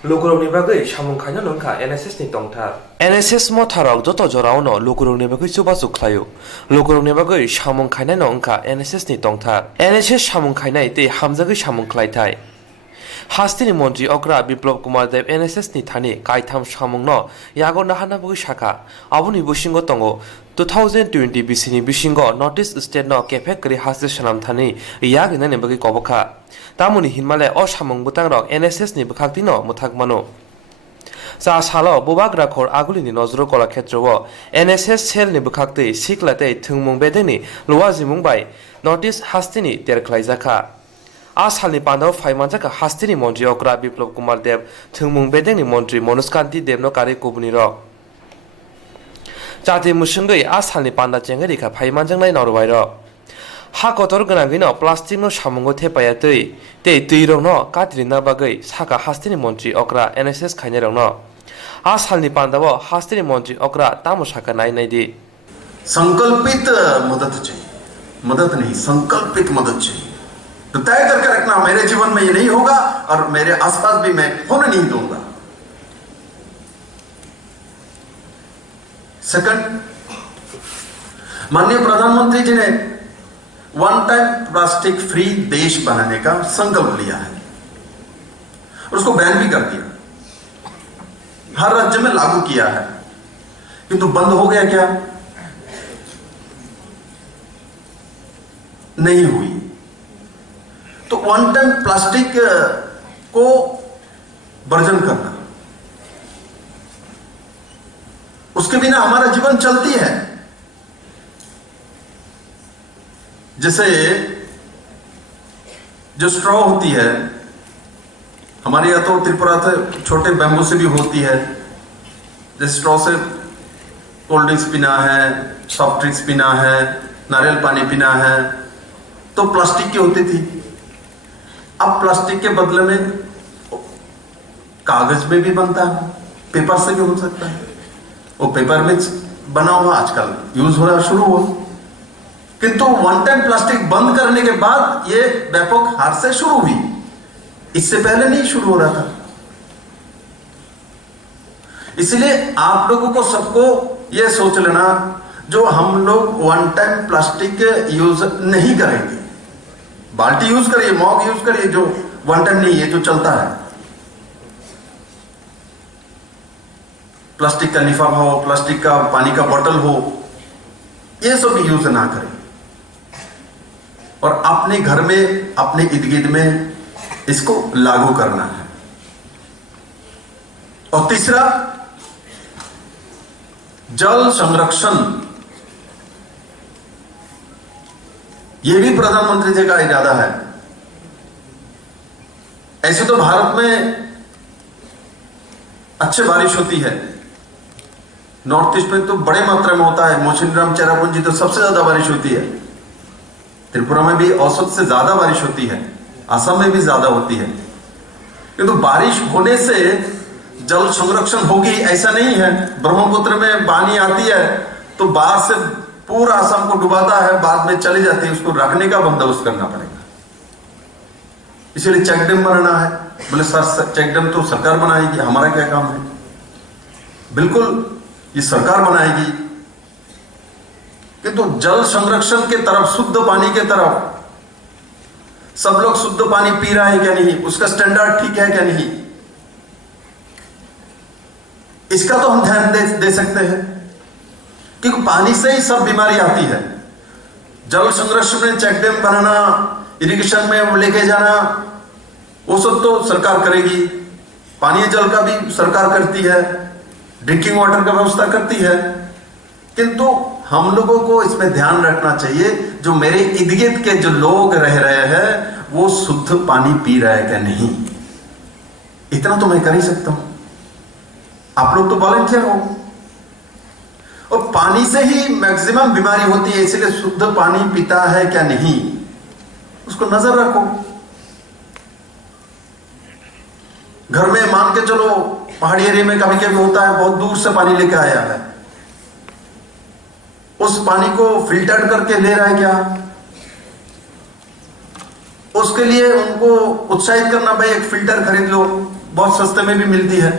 lukurongni bagui samung khaino nongkha NSS ni tongthar NSS motharok joto jorao lukurongni bagui chubasu khlaio lukurongni bagui samung khainai nongkha NSS ni tongthar NSS samung khainai tei hamjagui samung khlaithai Hastini Montri Okra Biplop Kumar Dev NSS ni thani kaitham samung no yago nahana bugui shaka abuni busingo tongo 2020 bisini bisingo notice state no kefek kri haste sanam thani yagina ne bagi kobokha tamuni hinmale o samung butang rok NSS ni bukhakti no muthak mano sa salo bobagra khor agulini nozro kola khetrowo NSS sel ni bukhakti siklate thungmung bedeni luwaji mungbai notice hastini terkhlaijaka आसालनि पान्दाव फाइमानजाका हास्तिनि मन्त्रि अग्रा बिप्लब कुमार देव थुंमुं बेदेंनि मन्त्रि मनोजकान्ति देवनो कारि कुबुनि रक जाति मुसुंगै आसालनि पान्दा चेंगरिखा फाइमानजांनाय नरवाय रक हा Qatar गोनांगैनो प्लास्टिकनो सामुंगो थेपाया तै रंनो कात्रिना बागै साका हास्तिनि मन्त्रि Agra NSS खायनाय रंनो आसालनि पान्दाव हास्तिनि मन्त्रि अग्रा तामो साका नायनायदि संकल्पित मदद चाहिए मदद नहीं संकल्पित मदद चाहिए तो तय करके रखना मेरे जीवन में ये नहीं होगा और मेरे आसपास भी मैं होने नहीं दूंगा सेकंड माननीय प्रधानमंत्री जी ने वन टाइम प्लास्टिक फ्री देश बनाने का संकल्प लिया है और उसको बैन भी कर दिया हर राज्य में लागू किया है किंतु बंद हो गया क्या नहीं हुई तो वन टाइम प्लास्टिक को वर्जन करना उसके बिना हमारा जीवन चलती है जैसे जो स्ट्रॉ होती है हमारे यहाँ तो त्रिपुरा से छोटे बैम्बू से भी होती है जैसे स्ट्रॉ से कोल्ड ड्रिंक्स पीना है सॉफ्ट ड्रिंक्स पीना है नारियल पानी पीना है तो प्लास्टिक की होती थी अब प्लास्टिक के बदले में कागज में भी बनता है पेपर से भी हो सकता है वो पेपर में बना हुआ आजकल यूज होना शुरू हुआ किंतु वन टाइम प्लास्टिक बंद करने के बाद ये व्यापक हार से शुरू हुई इससे पहले नहीं शुरू हो रहा था इसलिए आप लोगों को सबको ये सोच लेना जो हम लोग वन टाइम प्लास्टिक यूज नहीं करेंगे बाल्टी यूज करिए मॉग यूज करिए जो वन टाइम नहीं है जो चलता है प्लास्टिक का लिफाफा हो प्लास्टिक का पानी का बोतल हो ये सब यूज ना करें और अपने घर में अपने इर्द गिर्द में इसको लागू करना है और तीसरा जल संरक्षण ये भी प्रधानमंत्री जी का इरादा है ऐसे तो भारत में अच्छी बारिश होती है नॉर्थ ईस्ट में तो बड़े मात्रा में होता है मौसिनराम चेरापूंजी तो सबसे ज्यादा बारिश होती है त्रिपुरा में भी औसत से ज्यादा बारिश होती है असम में भी ज्यादा होती है किंतु बारिश होने से जल संरक्षण होगी ऐसा नहीं है ब्रह्मपुत्र में पानी आती है तो बाहर से पूरा असम को डुबाता है बाद में चली जाती है उसको रखने का बंदोबस्त करना पड़ेगा इसलिए चेक डैम बनाना है बोले सर चेक डैम तो सरकार बनाएगी हमारा क्या काम है बिल्कुल ये सरकार बनाएगी किंतु जल संरक्षण के तरफ शुद्ध पानी के तरफ सब लोग शुद्ध पानी पी रहा है क्या नहीं उसका स्टैंडर्ड ठीक है क्या नहीं इसका तो हम ध्यान दे सकते हैं क्योंकि पानी से ही सब बीमारी आती है जल संरक्षण में चेक डैम बनाना इरिगेशन में लेके जाना वो सब तो सरकार करेगी पानीय जल का भी सरकार करती है ड्रिंकिंग वाटर का व्यवस्था करती है किंतु हम लोगों को इसमें ध्यान रखना चाहिए जो मेरे इर्द गिर्द के जो लोग रह रहे हैं वो शुद्ध पानी पी रहे हैं क्या नहीं इतना तो मैं कर ही सकता हूं आप लोग तो वॉलंटियर हो और पानी से ही मैक्सिमम बीमारी होती है, इसलिए शुद्ध पानी पीता है क्या नहीं उसको नजर रखो। घर में मान के चलो पहाड़ी एरिया में कभी कभी होता है बहुत दूर से पानी लेके आया है, उस पानी को फिल्टर करके ले रहा है क्या, उसके लिए उनको उत्साहित करना, भाई एक फिल्टर खरीद लो, बहुत सस्ते में भी मिलती है।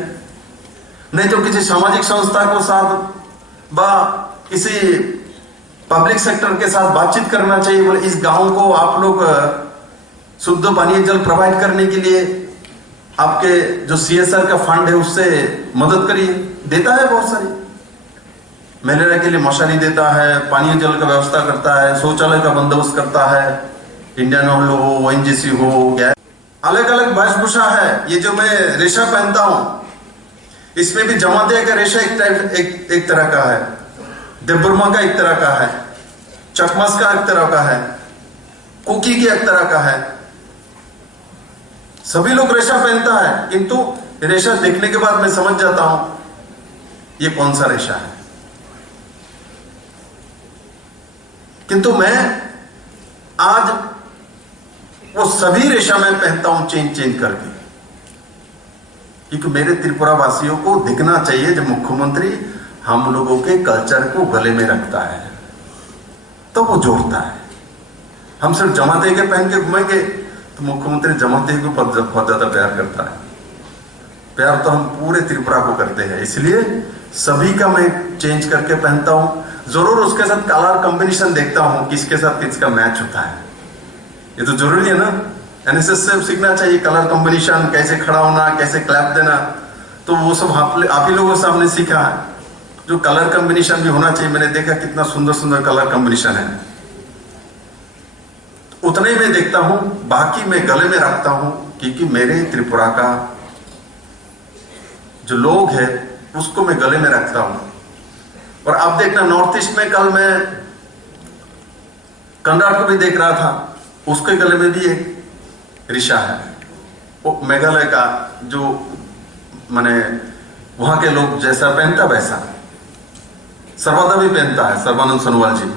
नहीं तो किसी सामाजिक संस्था को साथ बा किसी पब्लिक सेक्टर के साथ बातचीत करना चाहिए, बोले इस गांव को आप लोग शुद्ध पानीय जल प्रोवाइड करने के लिए आपके जो CSR का फंड है उससे मदद करिए। देता है बहुत सारी, मलेरिया के लिए मशाली देता है, पानीय जल का व्यवस्था करता है, शौचालय का बंदोबस्त करता है, इंडियन ऑयल हो, ONGC हो, गैस, अलग अलग वेशभूषा है। ये जो मैं रेशा पहनता हूं इसमें भी जमातिया का रेशा एक तरह का है, देवबर्मा का एक तरह का है, चकमस का एक तरह का है, कुकी के एक तरह का है। सभी लोग रेशा पहनता है, किंतु रेशा देखने के बाद मैं समझ जाता हूं ये कौन सा रेशा है। किंतु मैं आज वो सभी रेशा मैं पहनता हूं चेंज करके, क्योंकि मेरे त्रिपुरा वासियों को दिखना चाहिए जब मुख्यमंत्री हम लोगों के कल्चर को गले में रखता है तो वो जोड़ता है। हम सिर्फ जमाते के पहन के घूमेंगे तो मुख्यमंत्री जमाते को बहुत ज्यादा प्यार करता है। प्यार तो हम पूरे त्रिपुरा को करते हैं, इसलिए सभी का मैं चेंज करके पहनता हूं। जरूर उसके साथ कलर कॉम्बिनेशन देखता हूं किसके साथ किसका मैच होता है, ये तो जरूरी है ना। NSS से सीखना चाहिए कलर कॉम्बिनेशन, कैसे खड़ा होना, कैसे क्लैप देना, तो वो सब आप ही लोगों के सामने सीखा है। जो कलर कॉम्बिनेशन भी होना चाहिए, मैंने देखा कितना सुंदर सुंदर कलर कॉम्बिनेशन है, उतने ही मैं देखता हूं, बाकी मैं गले में रखता हूं, क्योंकि मेरे त्रिपुरा का जो लोग है उसको मैं गले में रखता हूं। और अब देखना नॉर्थ ईस्ट में, कल मैं कन्नड़ को भी देख रहा था, उसके गले में भी एक ऋषा है, वो मेघालय का जो माने वहां के लोग जैसा पहनता वैसा सर्वदा भी पहनता है, सर्बानंद सोनोवाल जी।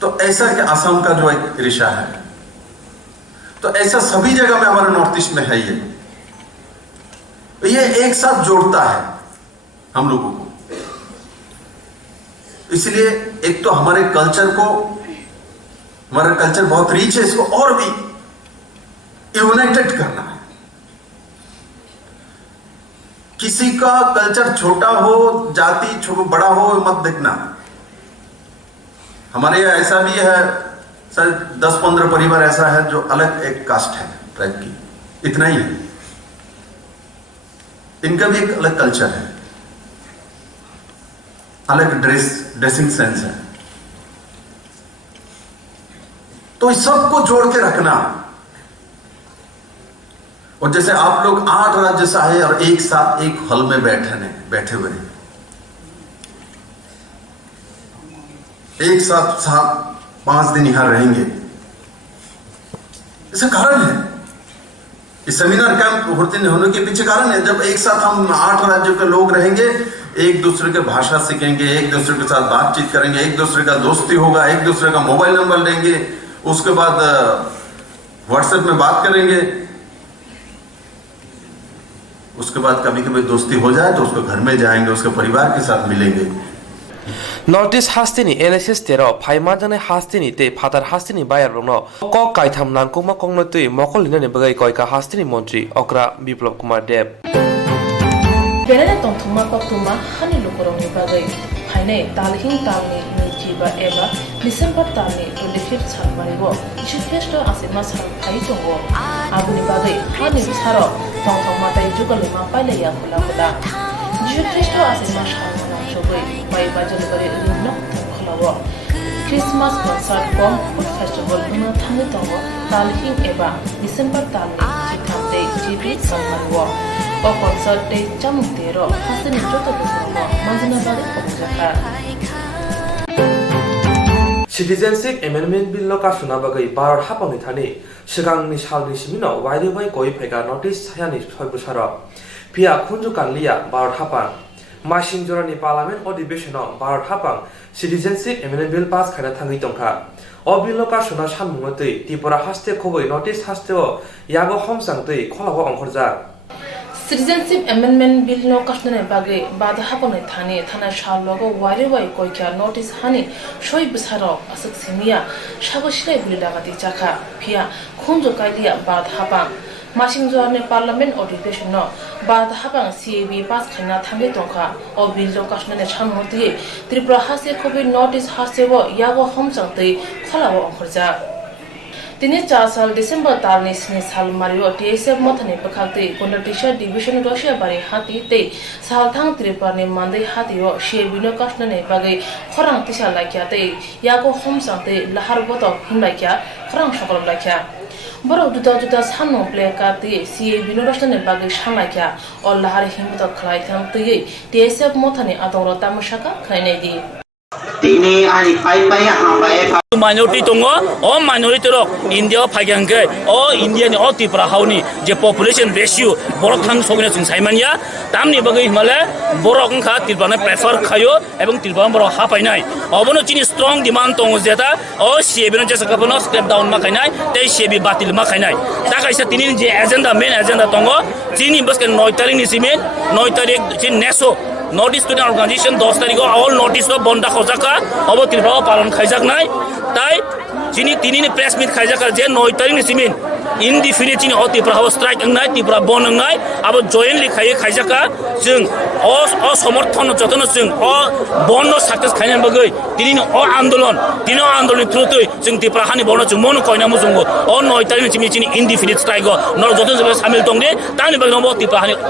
तो ऐसा कि असम का जो एक ऋषा है, तो ऐसा सभी जगह में हमारे नॉर्थ ईस्ट में है। ये एक साथ जोड़ता है हम लोगों को। इसलिए एक तो हमारे कल्चर को, हमारा कल्चर बहुत रिच है, इसको और भी यूनाइटेड करना है। किसी का कल्चर छोटा हो, जाति बड़ा हो, मत देखना। हमारे यहाँ ऐसा भी है, सर 10-15 परिवार ऐसा है जो अलग एक कास्ट है टाइप की, इतना ही है। इनका भी एक अलग कल्चर है, अलग ड्रेसिंग सेंस है। तो इस सबको जोड़ के रखना। और जैसे आप लोग 8 राज्य से आए और एक साथ एक हॉल में बैठे हुए हैं, एक साथ 5 दिन यहां रहेंगे, इसका कारण है, इस सेमिनार कैंप होने के पीछे कारण है। जब एक साथ हम 8 राज्यों के लोग रहेंगे, एक दूसरे के भाषा सीखेंगे, एक दूसरे के साथ बातचीत करेंगे, एक दूसरे का दोस्ती होगा, एक दूसरे का मोबाइल नंबर लेंगे, उसके बाद व्हाट्सएप में बात करेंगे, उसके बाद कभी कभी दोस्ती हो जाए तो उसके घर में जाएंगे, उसके परिवार के साथ मिलेंगे। नॉर्थ ईस्ट हास्तिनी NSS 13 फाइमा जाने हास्तिनी ते फातार हास्तिनी बायर रंगनो क काइथाम नांकुमा कंगनतुई मकलिनानि बगै कयका हास्तिनी मंत्री अक्रा बिप्लब कुमार देव बेरेने तंथुमा कोक्तुमा हानि लोकरंनि बागै फाइनै तालहिं तालनि नैजिबा एबा डिसेम्बर तालनि 25 सालमारिगो इशुफेस्ट आसिमा साल फाइ दंगो आबुनि बागै हानि सारो तंथुमा ताइ जुगलमा पाइलाया खुलाखुला इशुफेस्ट आसिमा साल जोबै बाय बाजलबारि रुनो खलावो क्रिसमास कनसार्ट कम फुड फेस्टिवल बुनो थांनि दंगो तालहिं एबा डिसेम्बर तालनि जिथामते जिबि सालमारिगो o concert day jamutero hasini joto bukumo manjina bari khobjaka Citizenship Amendment Bill no kasuna bagai Bharat hapangni thani sigangni salni simino waide bai koi phega notice hayani hoibusara pia khunju kanlia Bharat hapa Masing jorani parliament ଅଧିবেশন ভারত হাপাং citizenship amendment bill pass খাইনা থাঙ্গি তংখা অ bill কাশনা সানমুংতৈ ত্রিপুরা হাস্তে খবই নটিস হাস্তেও ইয়াগো homsangtৈ খলাগো অংখরজা Citizenship Amendment Bill no kashnane bage bad hapone thana shallogo wari wai koikya notice hani shoi bisaro asuk simia shago shilai buli dagati chakha phia khunjo kailia bad hapang Masing jorane parliament ଅଧିবেশন no bad hapang CAB pass khana thangi tongkha o bill no kashnane chanmoti Tripura hase khobi notice hasewo yago homsangtei kholago ongkhorja Tini 4 साल December tarni sini sal mario TSF mothani pakhate Kondatisha division Russia bari hati te sal thang Tripura ni mandai hati o shebino kashnane bage khorang tisha laikya te yago homsangte lahar boto himlaikya khorang shokol laikya Borok duda sanno pleka te CAB Russia bage shanlaikya o lahar himboto khlai thang te TSF mothani adoro tamushaka khainai di Tini ani pai minority tongo o minority rok India phagyange o India ni o Tripura hauni je population ratio borok thang sogna chung saimania tamni bagi himale borok kha Tripura na prefer khayo ebong Tripura borok ha painai obono chini strong demand tongo jeta o CAB no jesa kapono step down ma khainai tei CAB batil ma khainai ta kaisa tini je agenda main agenda tongo chini baske 9 tarik ni simen 9 tarik chin neso North Student Organization 10 तारिख all notice तो बंदा खोजाका अब त्रिपुरा पालन खाइजाक नाय ताई जिनी तिनी ने press meet खाइजाका जे 9 तारिख नि सिमिन indefinite जिनी अ त्रिपुरा हाव स्ट्राइक नाय त्रिपुरा बन नाय अब जॉइनली खाइजाका जों अ समर्थन जतन जों अ बन सक्सेस खाइनान बगै तिनी अ आन्दोलन थ्रुतै जों त्रिपुरा हानि बन जों मन कयना मु जोंगो अ 9 तारिख नि सिमिन जिनी indefinite स्ट्राइक न जतन जब शामिल दंदे तानि बगै न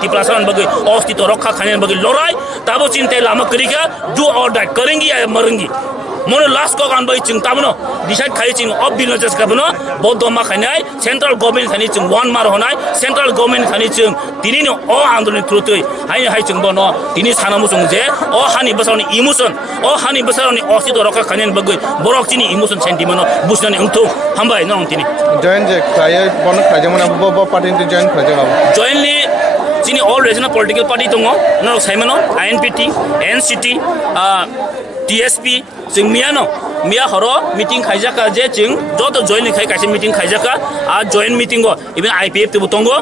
त्रिपुरा सान बगै अस्तित्व रक्षा खाइनान बगै लड़ाई ताबो चिन्ते लामा करिका डू और डाई करेंगी या मरेंगी मोनो लास्ट को कान बाई चिंग ताबनो डिसाइड खाइ चिंग अब बिल जस काबनो बदमा खाइनाय सेंट्रल गवर्नमेंट खानि चिंग वन मार होनाय सेंट्रल गवर्नमेंट खानि चिंग तिनिनो अ आन्दोलन थ्रुतै हाइ चिंग बनो तिनि सानामु जों जे अ हानि बसावनि इमोशन अ हानि बसावनि अस्तित्व रक्षा खाइनान बगै बरक चिनि इमोशन सेन्टिमेन्ट बुझनानै अंथु हामबाय नों तिनि जॉइन जे खाय बन खाइजमना ब पार्टी जॉइन खाइजाबा जॉइनली Sini all regional political party tongo no saimano INPT NCT TSP jing mia horo meeting khaijaka je jing joto join khai kaise meeting khaijaka a join meeting go even IPF te butongo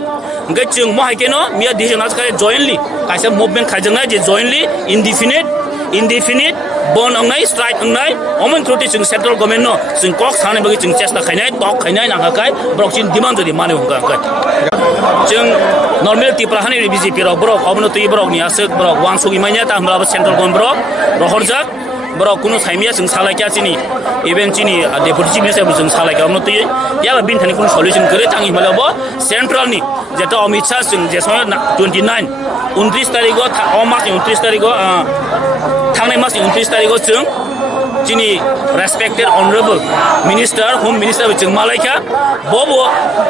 ngai jing mo haikeno mia decision as khai jointly kaise movement khaijanga je jointly indefinite bon angnai strike angnai omen throte jing central government no jing kok sane bagi jing chesta khainai tok khainai nang kai brok jing demand jodi mane hongka kai jing normal Tripura hani BJP rok brok obno tui brok ni asuk brok wangsugi manya ta hamra central government brok rohorjak brok kuno saimia jing salaikia chini even chini deputy chief minister jing salaikia obno tui ya bin thani kuno solution kore tangi malabo central ni jeta Amit Shah jing je 29 29 tarik go omak 29 tarik go thangnai mas 29 tarik go jing chini respected honorable minister home minister jing malaika bobo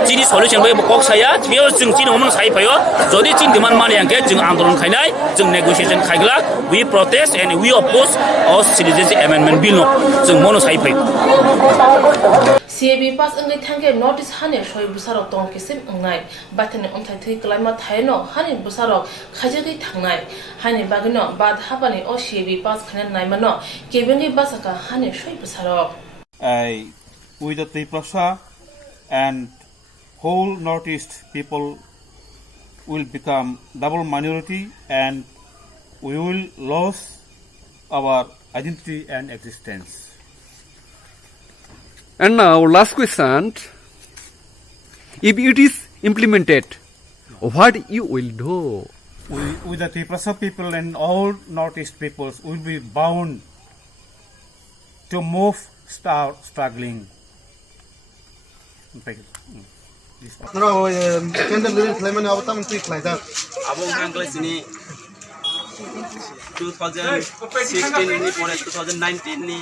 chini solution bai kok saya bio jing chini omon sai phayo jodi chin demand mani angke jing andolon khainai jing negotiation khaigla we protest and we oppose our citizenship amendment bill no jing mono sai phayo CAB pass angai thangke notice hane shoi busaro tong kisim angnai bathani omthai thei klaima thaino hane busaro khajagi thangnai hane bagino bad habani o CAB pass khane naimano kebengi basaka hane shoi busaro with the Tripura and whole northeast people will become double minority and we will lose our identity and existence. And now, last question. If it is implemented, what you will do? With the Tripura people and all northeast peoples will be bound to move start struggling. No, candle living climate avatam tu iklaida. Abong hangkle sini 2016 ni pore 2019 ni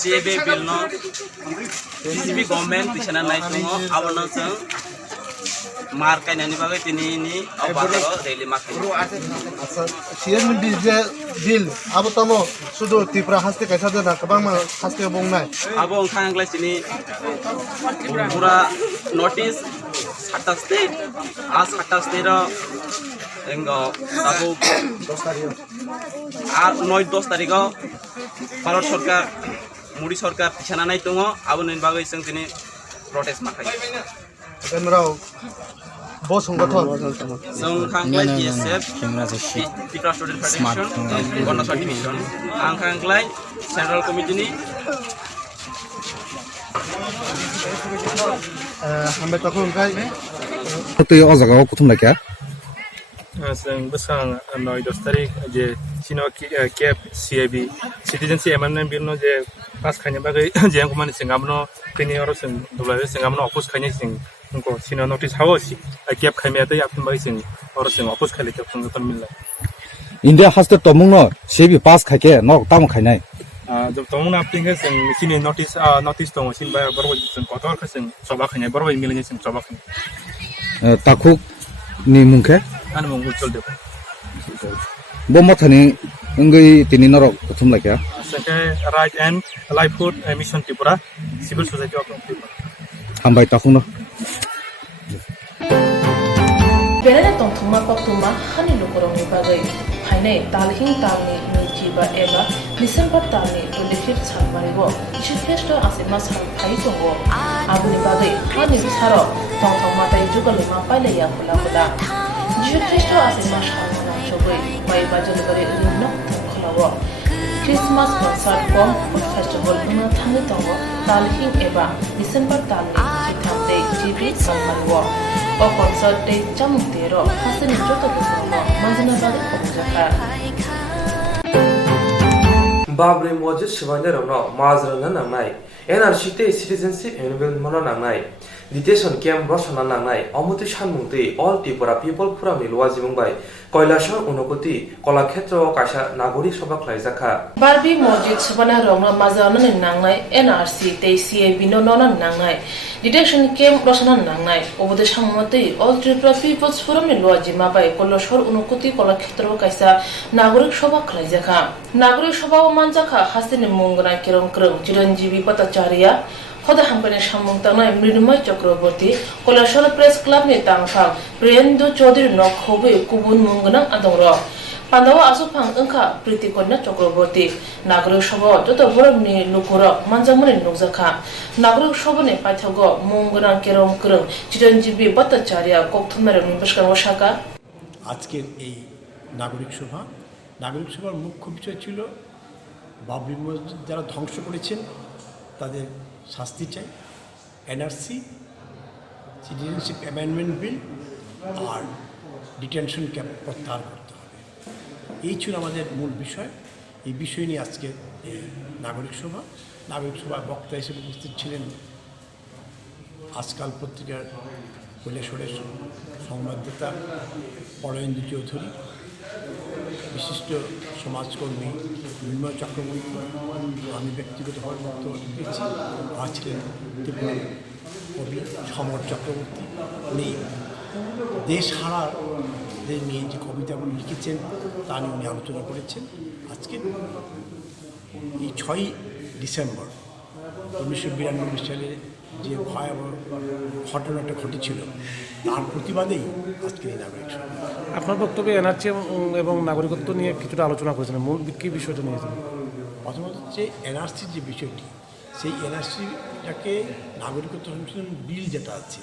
CAB bill no BJP government disana nai tungo abono sang markai nani bagai tini ni abaro rally makai Asa CAB bill abatamo sudo Tripura haste kaisa dana kabang haste bong nai. abong hangkle sini pura notice 28 state as 28 ro engo sabu আর 9-10 তারিখও ভারত সরকার মোদী সরকার তিসানা নাই দङ আবनि बागै जों दिनै protest माखायो M Rao ब संगठन जों खांग्लाय BSF Tripura student federation Ganesh division आं खांग्लाय सेन्ट्रेल कमिटिनि हामबाय तखन ओमफ्राय तो ये जगह कुथुम लगा जों बोसां 9-10 तारिख जे सिनो केप सीआईबी सिटिजेनशिप एमेन्डमेन्ट बिल नो जे पास खाने बागै जे आंखौ सिंगामनो फैनि और जों दुलाय सिंगामनो अपोज खाने जों उनको सिनो नोटिस हावो केप खाइमे दै आफन बागै जों और जों अपोज खाले केप जों जतन मिलला इंडिया हास्ट तमंग न सेबि पास खाके न ताम खाइनाय जब तमंग आपथिंगे जों सिनि नोटिस दङ सिन बा बरबो जों कतल खा जों सबा खाने बरबो मिलनि जों सबा खाने ताखुक नि मुंखे आन मुं उज्जवल देव बोमथानि अंगै तिनि नरक कुथुम लगा सेके right and livelihood mission Tripura civil society of Tripura हामबाय तखुन बेरायना तंथुमा कोक्तुमा हानि लोकरंनि बागै फाइनाय तालहिं तालनि मिजिबा एबा डिसेम्बर तालनि 25 सालमारिगो जिसुख्रिस्ट आसिमा साल फाइ दङ आबुनि बागै हानि सारो तंथुमा ताइ जुगलमा पाइलाया खुला जिसुख्रिस्ट आसिमा साल जबै बाय बाजलगरे रिनो खलावो क्रिसमास कनसार्ट कम फुड फेस्टिवल बुंनो थाङै दङ तालहिं एबा डिसेम्बर तालनि जिथामदै जिबि सालमारिगो o concert day chamutero hasini joto busono manjana bari objaka बाब्रे मजिद शिवानेरनो माजरनो नांनाय एनआरसी ते सिटिजेनशिप एमेन्डमेन्ट मनो नांनाय डिटेशन कैम्प रसना नांनाय अमुति सानमुंति ऑल त्रिपुरा पीपल फोरामनि लवाजि मुंबाय কৈলাসর উনকতি কলাক্ষেত্র কাইসা নাগরিক সভা খাইজাখা बारबी मस्जिद सबाना रंग माजानो नांनाय एनआरसी ते सीआईबी नो नांनाय डिटेक्शन कैम्प रसना नांनाय अबदे साममते ऑल त्रिपुरा पीपल्स फोरम नि लवाजि माबाय কৈলাসর उनकति कलाक्षेत्र काइसा नागरिक सभा खाइजाखा नागरिक सभा मानजाखा हासिनि मुंगना केरम क्रम चिरंजीवी भट्टाचार्य खदा हामपने सामुं तांनाय मृदुमय चक्रवर्ती কৈলাসর प्रेस क्लब नि तांफां प्रियेंदु चौधरी न खबे कुबुन मुंगना आदंर पांडवा आसुफां अंखा प्रीतिकन्या चक्रवर्ती नागरिक सभा जत बरमनि लुकुर मानजामनि नुजाखा नागरिक सभानि पाठ्यग मुंगना केरम क्रम चिरंजीवी भट्टाचार्य कोक्तमार निबस्कार शाखा আজকের এই নাগরিক সভার মুখ্য বিষয় ছিল বাবরি মসজিদ যারা ধ্বংস করেছেন তাদের শাস্তি চাই এনআরসি সিটিজেনশিপ অ্যামেন্ডমেন্ট বিল আর ডিটেনশন ক্যাম্প প্রত্যাহার করতে হবে এই ছিল আমাদের মূল বিষয় এই বিষয় নিয়ে আজকে এই নাগরিক সভা বক্তা হিসেবে উপস্থিত ছিলেন আজকাল পত্রিকার কৈলাসরের সংবাদদাতা পরয়েন্দু চৌধুরী বিশিষ্ট সমাজকর্মী মৃন্ময় চক্রবর্তী আমি ব্যক্তিগতভাবে বক্তব্য দিয়েছি আর ছিলেন ত্রিপুরার কবি সমর চক্রবর্তী উনি দেশ হারাদের নিয়ে যে কবিতাগুলি লিখেছেন তা নিয়ে উনি আলোচনা করেছেন আজকে এই 6ই ডিসেম্বর 1992 সালে যে ভয়াবহ ঘটনাটা ঘটেছিল তার প্রতিবাদেই আজকে এই নাগরিক সভা। আপনার বক্তব্যে এনআরসি এবং নাগরিকত্ব নিয়ে কিছুটা আলোচনা করেছেন মূল কী বিষয়টা নিয়েছেন প্রথমত হচ্ছে এনআরসির যে বিষয়টি সেই এনআরসিটাকে নাগরিকত্ব সংশোধন বিল যেটা আছে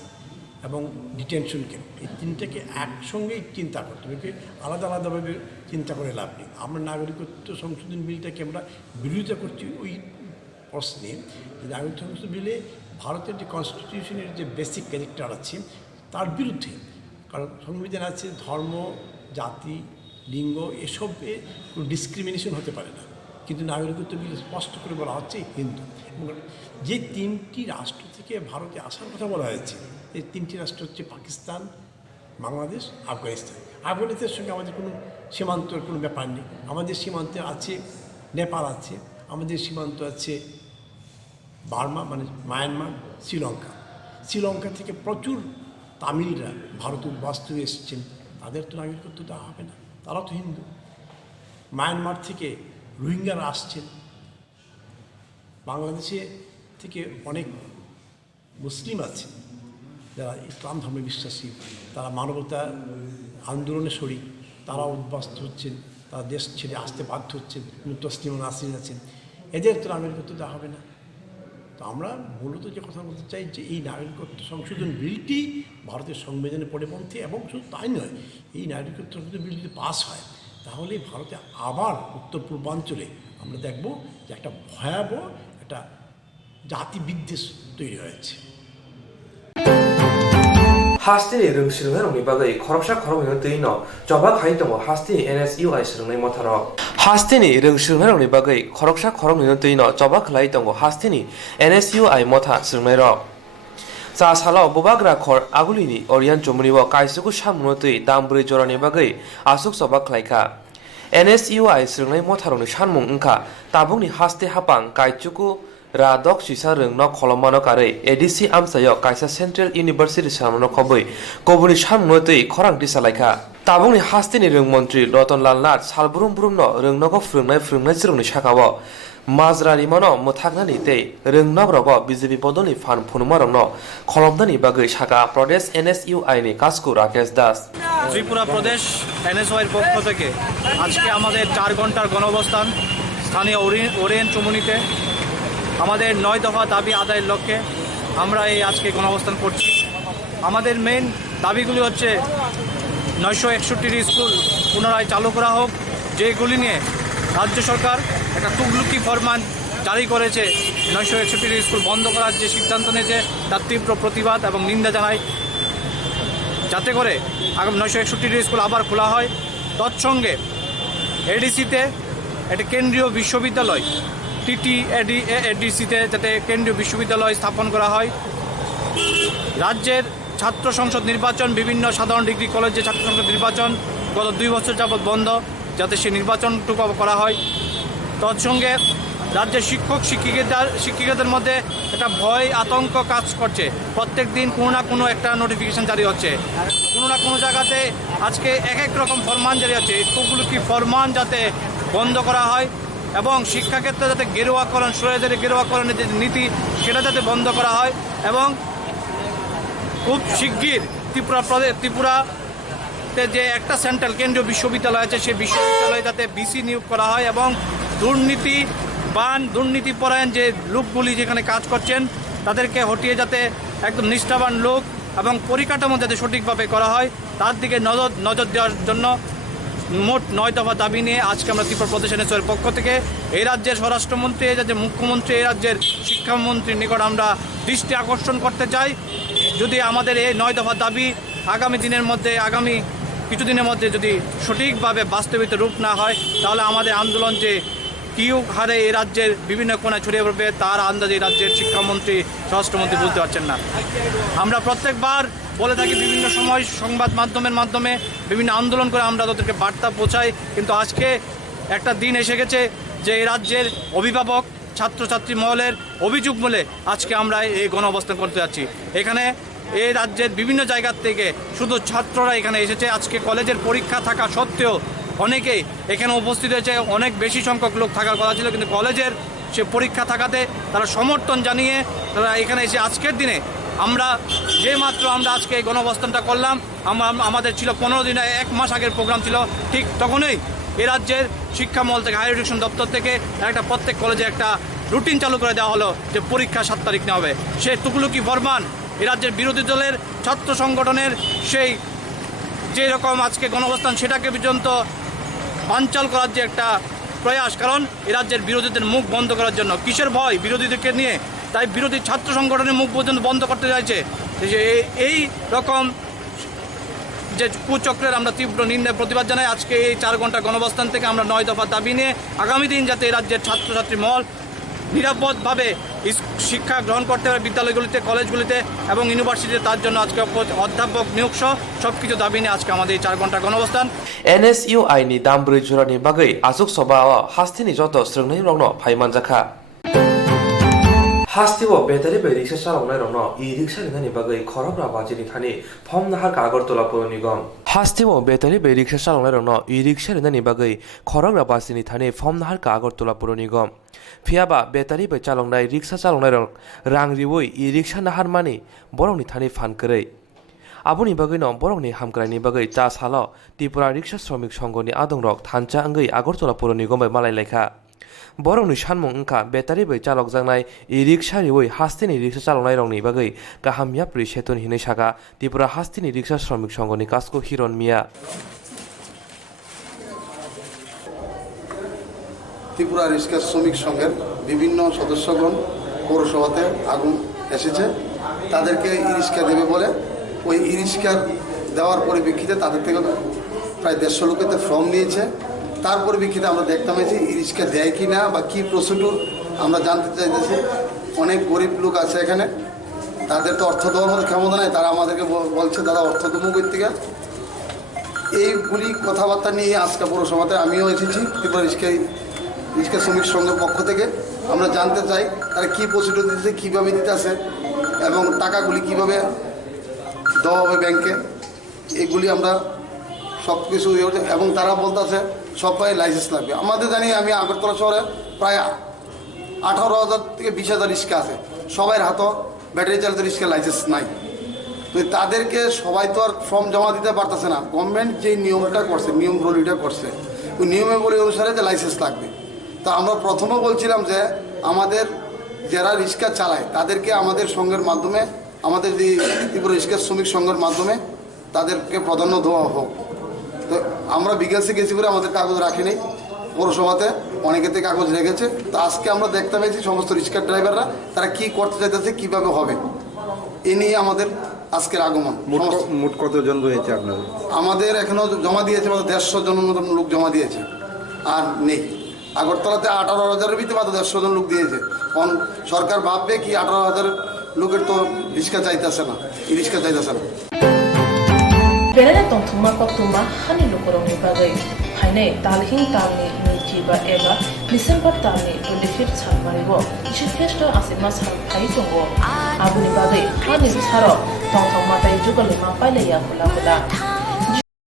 এবং ডিটেনশন ক্যাম্প এই তিনটাকে একসঙ্গেই চিন্তা করতে হবে আলাদা আলাদাভাবে চিন্তা করে লাভ নেই আমরা নাগরিকত্ব সংশোধন বিলটাকে আমরা বিরোধিতা করছি ওই প্রশ্নে নাগরিকত্ব সংশোধন বিলে ভারতের যে কনস্টিটিউশনের যে বেসিক ক্যারেক্টার আছে তার বিরুদ্ধে কারণ সংবিধান আছে ধর্ম জাতি লিঙ্গ এসবে কোনো ডিসক্রিমিনেশন হতে পারে না কিন্তু নাগরিকত্ব বিল স্পষ্ট করে বলা হচ্ছে হিন্দু এবং যে তিনটি রাষ্ট্র থেকে ভারতে আসার কথা বলা হয়েছে এই তিনটি রাষ্ট্র হচ্ছে পাকিস্তান বাংলাদেশ আফগানিস্তানের সঙ্গে আমাদের কোনো সীমান্তর কোনো ব্যাপার নেই আমাদের সীমান্তে আছে নেপাল আছে আমাদের সীমান্ত আছে বার্মা মানে মায়ানমার শ্রীলঙ্কা থেকে প্রচুর তামিলরা ভারতে বাস্তবে এসেছেন তাদের তো নাগরিকত্ব দেওয়া হবে না তারা তো হিন্দু মায়ানমার থেকে রোহিঙ্গারা আসছেন বাংলাদেশে থেকে অনেক মুসলিম আছে যারা ইসলাম ধর্মে বিশ্বাসী তারা মানবতা আন্দোলনে শরিক তারা উদ্বাস্ত হচ্ছেন তারা দেশ ছেড়ে আসতে বাধ্য হচ্ছে, তসলিমা নাসরিন আছেন, এদের তো নাগরিকত্ব দেওয়া হবে না। তো আমরা মূলত যে কথা বলতে চাই যে এই নাগরিকত্ব সংশোধন বিলটি ভারতের সংবিধানের পরিপন্থী, এবং শুধু তাই নয়, এই নাগরিকত্ব সংশোধন বিল যদি পাস হয় তাহলে ভারতে আবার উত্তর পূর্বাঞ্চলে আমরা দেখব যে একটা ভয়াবহ একটা জাতি বিদ্বেষ তৈরি হয়েছে। Hastini rungsirungai rongni bagai khoroksa khorokni tüino joba khai tongo Hastini NSUI sirungnai motharo. Hastini rungsirungai rongni bagai khoroksa khorokni tüino joba khlai tongo Hastini NSUI motha sirungnai ro. Sa salo bobagra khor agulini Orian chomribo kaisuku samno tui dambri jorani bagai asuk soba khlaika. NSUI sirungnai motharoni sanmung wngkha tabungni haste hapang kaichuku Radok sisa rungno kholomano karei ADC amsayo kaisa Central University samno khoboi kobuni samno tei khorang disalaika tabungni hastini rung mantri Ratanlal Nath salbrum brumno rungnogo frungnai sirungni sakao Mazrari mano muthagnani tei rungnogrogo BJP bodoni fan phunmarongno kholomdani bagai saka Pradesh NSUI ni Kasku Rakesh Das Tripura প্রদেশ NSUI এর পক্ষ থেকে আজকে আমাদের 4 ঘন্টার গণঅবস্থান স্থানীয় ওরিয়েন চমুনিতে আমাদের 9 দফা দাবি আদায়ের লক্ষ্যে আমরা এই আজকে গণঅবস্থান করছি। আমাদের মেইন দাবিগুলি হচ্ছে 961টি স্কুল পুনরায় চালু করা হোক, যেগুলি নিয়ে রাজ্য সরকার একটা তুগলুকি ফরমান জারি করেছে। 961টি স্কুল বন্ধ করার যে সিদ্ধান্ত নিয়েছে তার তীব্র প্রতিবাদ এবং নিন্দা জানাই, যাতে করে আগামী 961টি স্কুল আবার খোলা হয়। তৎসঙ্গে এডিসিতে একটা কেন্দ্রীয় বিশ্ববিদ্যালয় TTADCতে যাতে কেন্দ্রীয় বিশ্ববিদ্যালয় স্থাপন করা হয়। রাজ্যের ছাত্র সংসদ নির্বাচন, বিভিন্ন সাধারণ ডিগ্রি কলেজে ছাত্র সংসদ নির্বাচন গত 2 বছর যাবৎ বন্ধ, যাতে সেই নির্বাচনটুকু করা হয়। তৎসঙ্গে রাজ্যের শিক্ষিকাদের মধ্যে একটা ভয় আতঙ্ক কাজ করছে। প্রত্যেক দিন কোনো না কোনো একটা নোটিফিকেশন জারি হচ্ছে, কোনো না কোনো জায়গাতে আজকে এক রকম ফরমান জারি হচ্ছে। এগুলো কি ফরমান যাতে বন্ধ করা হয় এবং শিক্ষাক্ষেত্রে যাতে গেরুয়াকরণ, সূরাদের গেরুয়াকরণের যে নীতি সেটা যাতে বন্ধ করা হয় এবং খুব শিগগির ত্রিপুরাতে যে একটা সেন্ট্রাল কেন্দ্রীয় বিশ্ববিদ্যালয় আছে সেই বিশ্ববিদ্যালয়ে যাতে বিসি নিয়োগ করা হয় এবং দুর্নীতিপরায়ণ যে লোকগুলি যেখানে কাজ করছেন তাদেরকে হটিয়ে যাতে একদম নিষ্ঠাবান লোক এবং পরিকাঠামো যাতে সঠিকভাবে করা হয় তার দিকে নজর দেওয়ার জন্য মোট 9 দফা দাবি নিয়ে আজকে আমরা ত্রিপুরা প্রদেশ NSUI পক্ষ থেকে এই রাজ্যের স্বরাষ্ট্রমন্ত্রী, এই রাজ্যের মুখ্যমন্ত্রী, এই রাজ্যের শিক্ষামন্ত্রীর নিকট আমরা দৃষ্টি আকর্ষণ করতে চাই। যদি আমাদের এই 9 দফা দাবি আগামী কিছুদিনের মধ্যে যদি সঠিকভাবে বাস্তবিত রূপ না হয় তাহলে আমাদের আন্দোলন যে কিউ হারে এই রাজ্যের বিভিন্ন কোণায় ছড়িয়ে পড়বে তার আন্দাজে এই রাজ্যের শিক্ষামন্ত্রী, স্বরাষ্ট্রমন্ত্রী বলতে পারছেন না। আমরা প্রত্যেকবার বলে থাকি বিভিন্ন সময় সংবাদ মাধ্যমে বিভিন্ন আন্দোলন করে আমরা তাদেরকে বার্তা পৌঁছাই, কিন্তু আজকে একটা দিন এসে গেছে যে এই রাজ্যের অভিভাবক, ছাত্রছাত্রী মহলের অভিযোগ বলে আজকে আমরা এই গণঅবস্থান করতে যাচ্ছি। এখানে এই রাজ্যের বিভিন্ন জায়গার থেকে শুধু ছাত্ররা এখানে এসেছে। আজকে কলেজের পরীক্ষা থাকা সত্ত্বেও অনেকেই এখানে উপস্থিত হয়েছে, অনেক বেশি সংখ্যক লোক থাকার কথা ছিল, কিন্তু কলেজের সে পরীক্ষা থাকাতে তারা সমর্থন জানিয়ে তারা এখানে এসে আজকের দিনে আমরা আজকে এই গণঅবস্থানটা করলাম। আমাদের ছিল 15 দিন, 1 মাস আগের প্রোগ্রাম ছিল। ঠিক তখনই এই রাজ্যের শিক্ষামহল থেকে, হায়ার এডুকেশন দপ্তর থেকে একটা প্রত্যেক কলেজে একটা রুটিন চালু করে দেওয়া হলো যে পরীক্ষা 7 তারিখ নেওয়া হবে। সে তুগলুকি ফরমান এই রাজ্যের বিরোধী দলের ছাত্র সংগঠনের সেই যে রকম আজকে গণঅবস্থান সেটাকে পর্যন্ত বানচাল করার যে একটা প্রয়াস, কারণ এই রাজ্যের বিরোধীদের মুখ বন্ধ করার জন্য। কিসের ভয় বিরোধীদেরকে নিয়ে? তাই বিরোধী ছাত্র সংগঠনের মুখ পর্যন্ত বন্ধ করতে চাইছে। এই রকম যে কুচক্রের আমরা তীব্র নিন্দা প্রতিবাদ জানাই। আজকে এই 4 ঘন্টা গণঅবস্থান থেকে আমরা 9 দফা দাবি নিয়ে আগামী দিন যাতে এই রাজ্যের ছাত্রছাত্রী মহল নিরাপদভাবে শিক্ষা গ্রহণ করতে পারে বিদ্যালয়গুলিতে, কলেজগুলিতে এবং ইউনিভার্সিটিতে, তার জন্য আজকে অধ্যাপক নিয়োগ সহ সবকিছু দাবি নিয়ে আজকে আমাদের এই 4 ঘন্টা গণঅবস্থান। NSUI ni dambri jorani bagai asuk soba hastini joto srungnai rongno phaimanjaka Hastiwo betari be riksha chalongnai rokno e-riksha ni bagai khorogra bajini thani phom nahar Agartala Pur Nigam Hastiwo betari be riksha chalongnai rokno e-riksha ni bagai khorogra bajini thani phom nahar Agartala Pur Nigam Phiaba betari be chalongnai riksha chalongnai rok rang riwoi e-riksha nahar mani borongni thani fan korei Aboni bagay no borokni hamkrani bagay cha salo Tripura Riksha Shramik Songoni adongrok thancha angay Agartala Puro Nigom bai malai lekha. Borokni sanmung wngkha battery bai chalok jangnai e-ricksha riwui hastini ricksha chaloknai rokni bagay kaham yapri seton hinai saka Tripura hastini riksha Shramik Songoni kasko hiron miya. Tripura রিক্সা শ্রমিক সংঘের বিভিন্ন সদস্যগণ পৌরসভাতে আগুন এসেছে তাদেরকে e-rickshaw দেবে বলে ওই e-rickshaw দেওয়ার পরিপ্রেক্ষিতে তাদের থেকে প্রায় 150 লোকেতে ফর্ম নিয়েছে তার পরিপ্রেক্ষিতে আমরা দেখতে পেয়েছি ই-রিক্সা দেয় কি না বা কী প্রসিডিউর আমরা জানতে চাইতেছি অনেক গরিব লোক আছে এখানে তাদের তো অর্থ দেওয়ার মতো ক্ষমতা নেই তারা আমাদেরকে বলছে দাদা অর্থ দেবো থেকে এইগুলি কথাবার্তা নিয়ে আজকে পৌরসভাতে আমিও এসেছি ত্রিপুরা রিক্সা শ্রমিক সংঘের পক্ষ থেকে আমরা জানতে চাই তারা কী প্রসিডিউর দিতেছে কীভাবে দিতে আছে এবং টাকাগুলি কীভাবে দেওয়া হবে ব্যাংকে এগুলি আমরা সব কিছু এবং তারা বলতেছে সবাই লাইসেন্স লাগবে আমাদের জানি আমি আগরতলা শহরে প্রায় 18,000 থেকে 20,000 রিক্সা আছে সবার হাতও ব্যাটারি চালিত রিক্সা লাইসেন্স নাই তো তাদেরকে সবাই তো আর ফর্ম জমা দিতে পারতেছে না গভর্নমেন্ট যে নিয়মটা করছে নিয়ম বলিটা করছে ওই নিয়মাবলী অনুসারে যে লাইসেন্স লাগবে তা আমরা প্রথমে বলছিলাম যে আমাদের যারা রিক্সা চালায় তাদেরকে আমাদের সংঘের মাধ্যমে আমাদের যে ত্রিপুরা রিক্সা শ্রমিক সংঘের মাধ্যমে তাদেরকে প্রাধান্য দেওয়া হোক তো আমরা বিকাশে গেছি করে আমাদের কাগজ রাখিনি পৌরসভাতে অনেকেতে কাগজ রেখেছে তো আজকে আমরা দেখতে পেয়েছি সমস্ত রিক্সা ড্রাইভাররা তারা কি করতে চাইতেছে কীভাবে হবে এ নিয়ে আমাদের আজকের আগমন মোট কতজন রয়েছে আপনাদের আমাদের এখনও জমা দিয়েছে 150 জনের মতন লোক জমা দিয়েছে আর নেই আগরতলাতে 18,000-এর ভিতরে মাত্র 150 জন লোক দিয়েছে কারণ সরকার ভাববে কি 18,000 লোকের তো রিক্সা চাইতেছে না ই রিক্সা চাইতেছে না Berada Kokborok Koktwma hani lukurongni bagai hainai talhing talni nijiba eba December talni 25th Salmaribo Chifesto asima sal phai tongo abuni bagai hani saro tongthong matai jugalima pailaya khula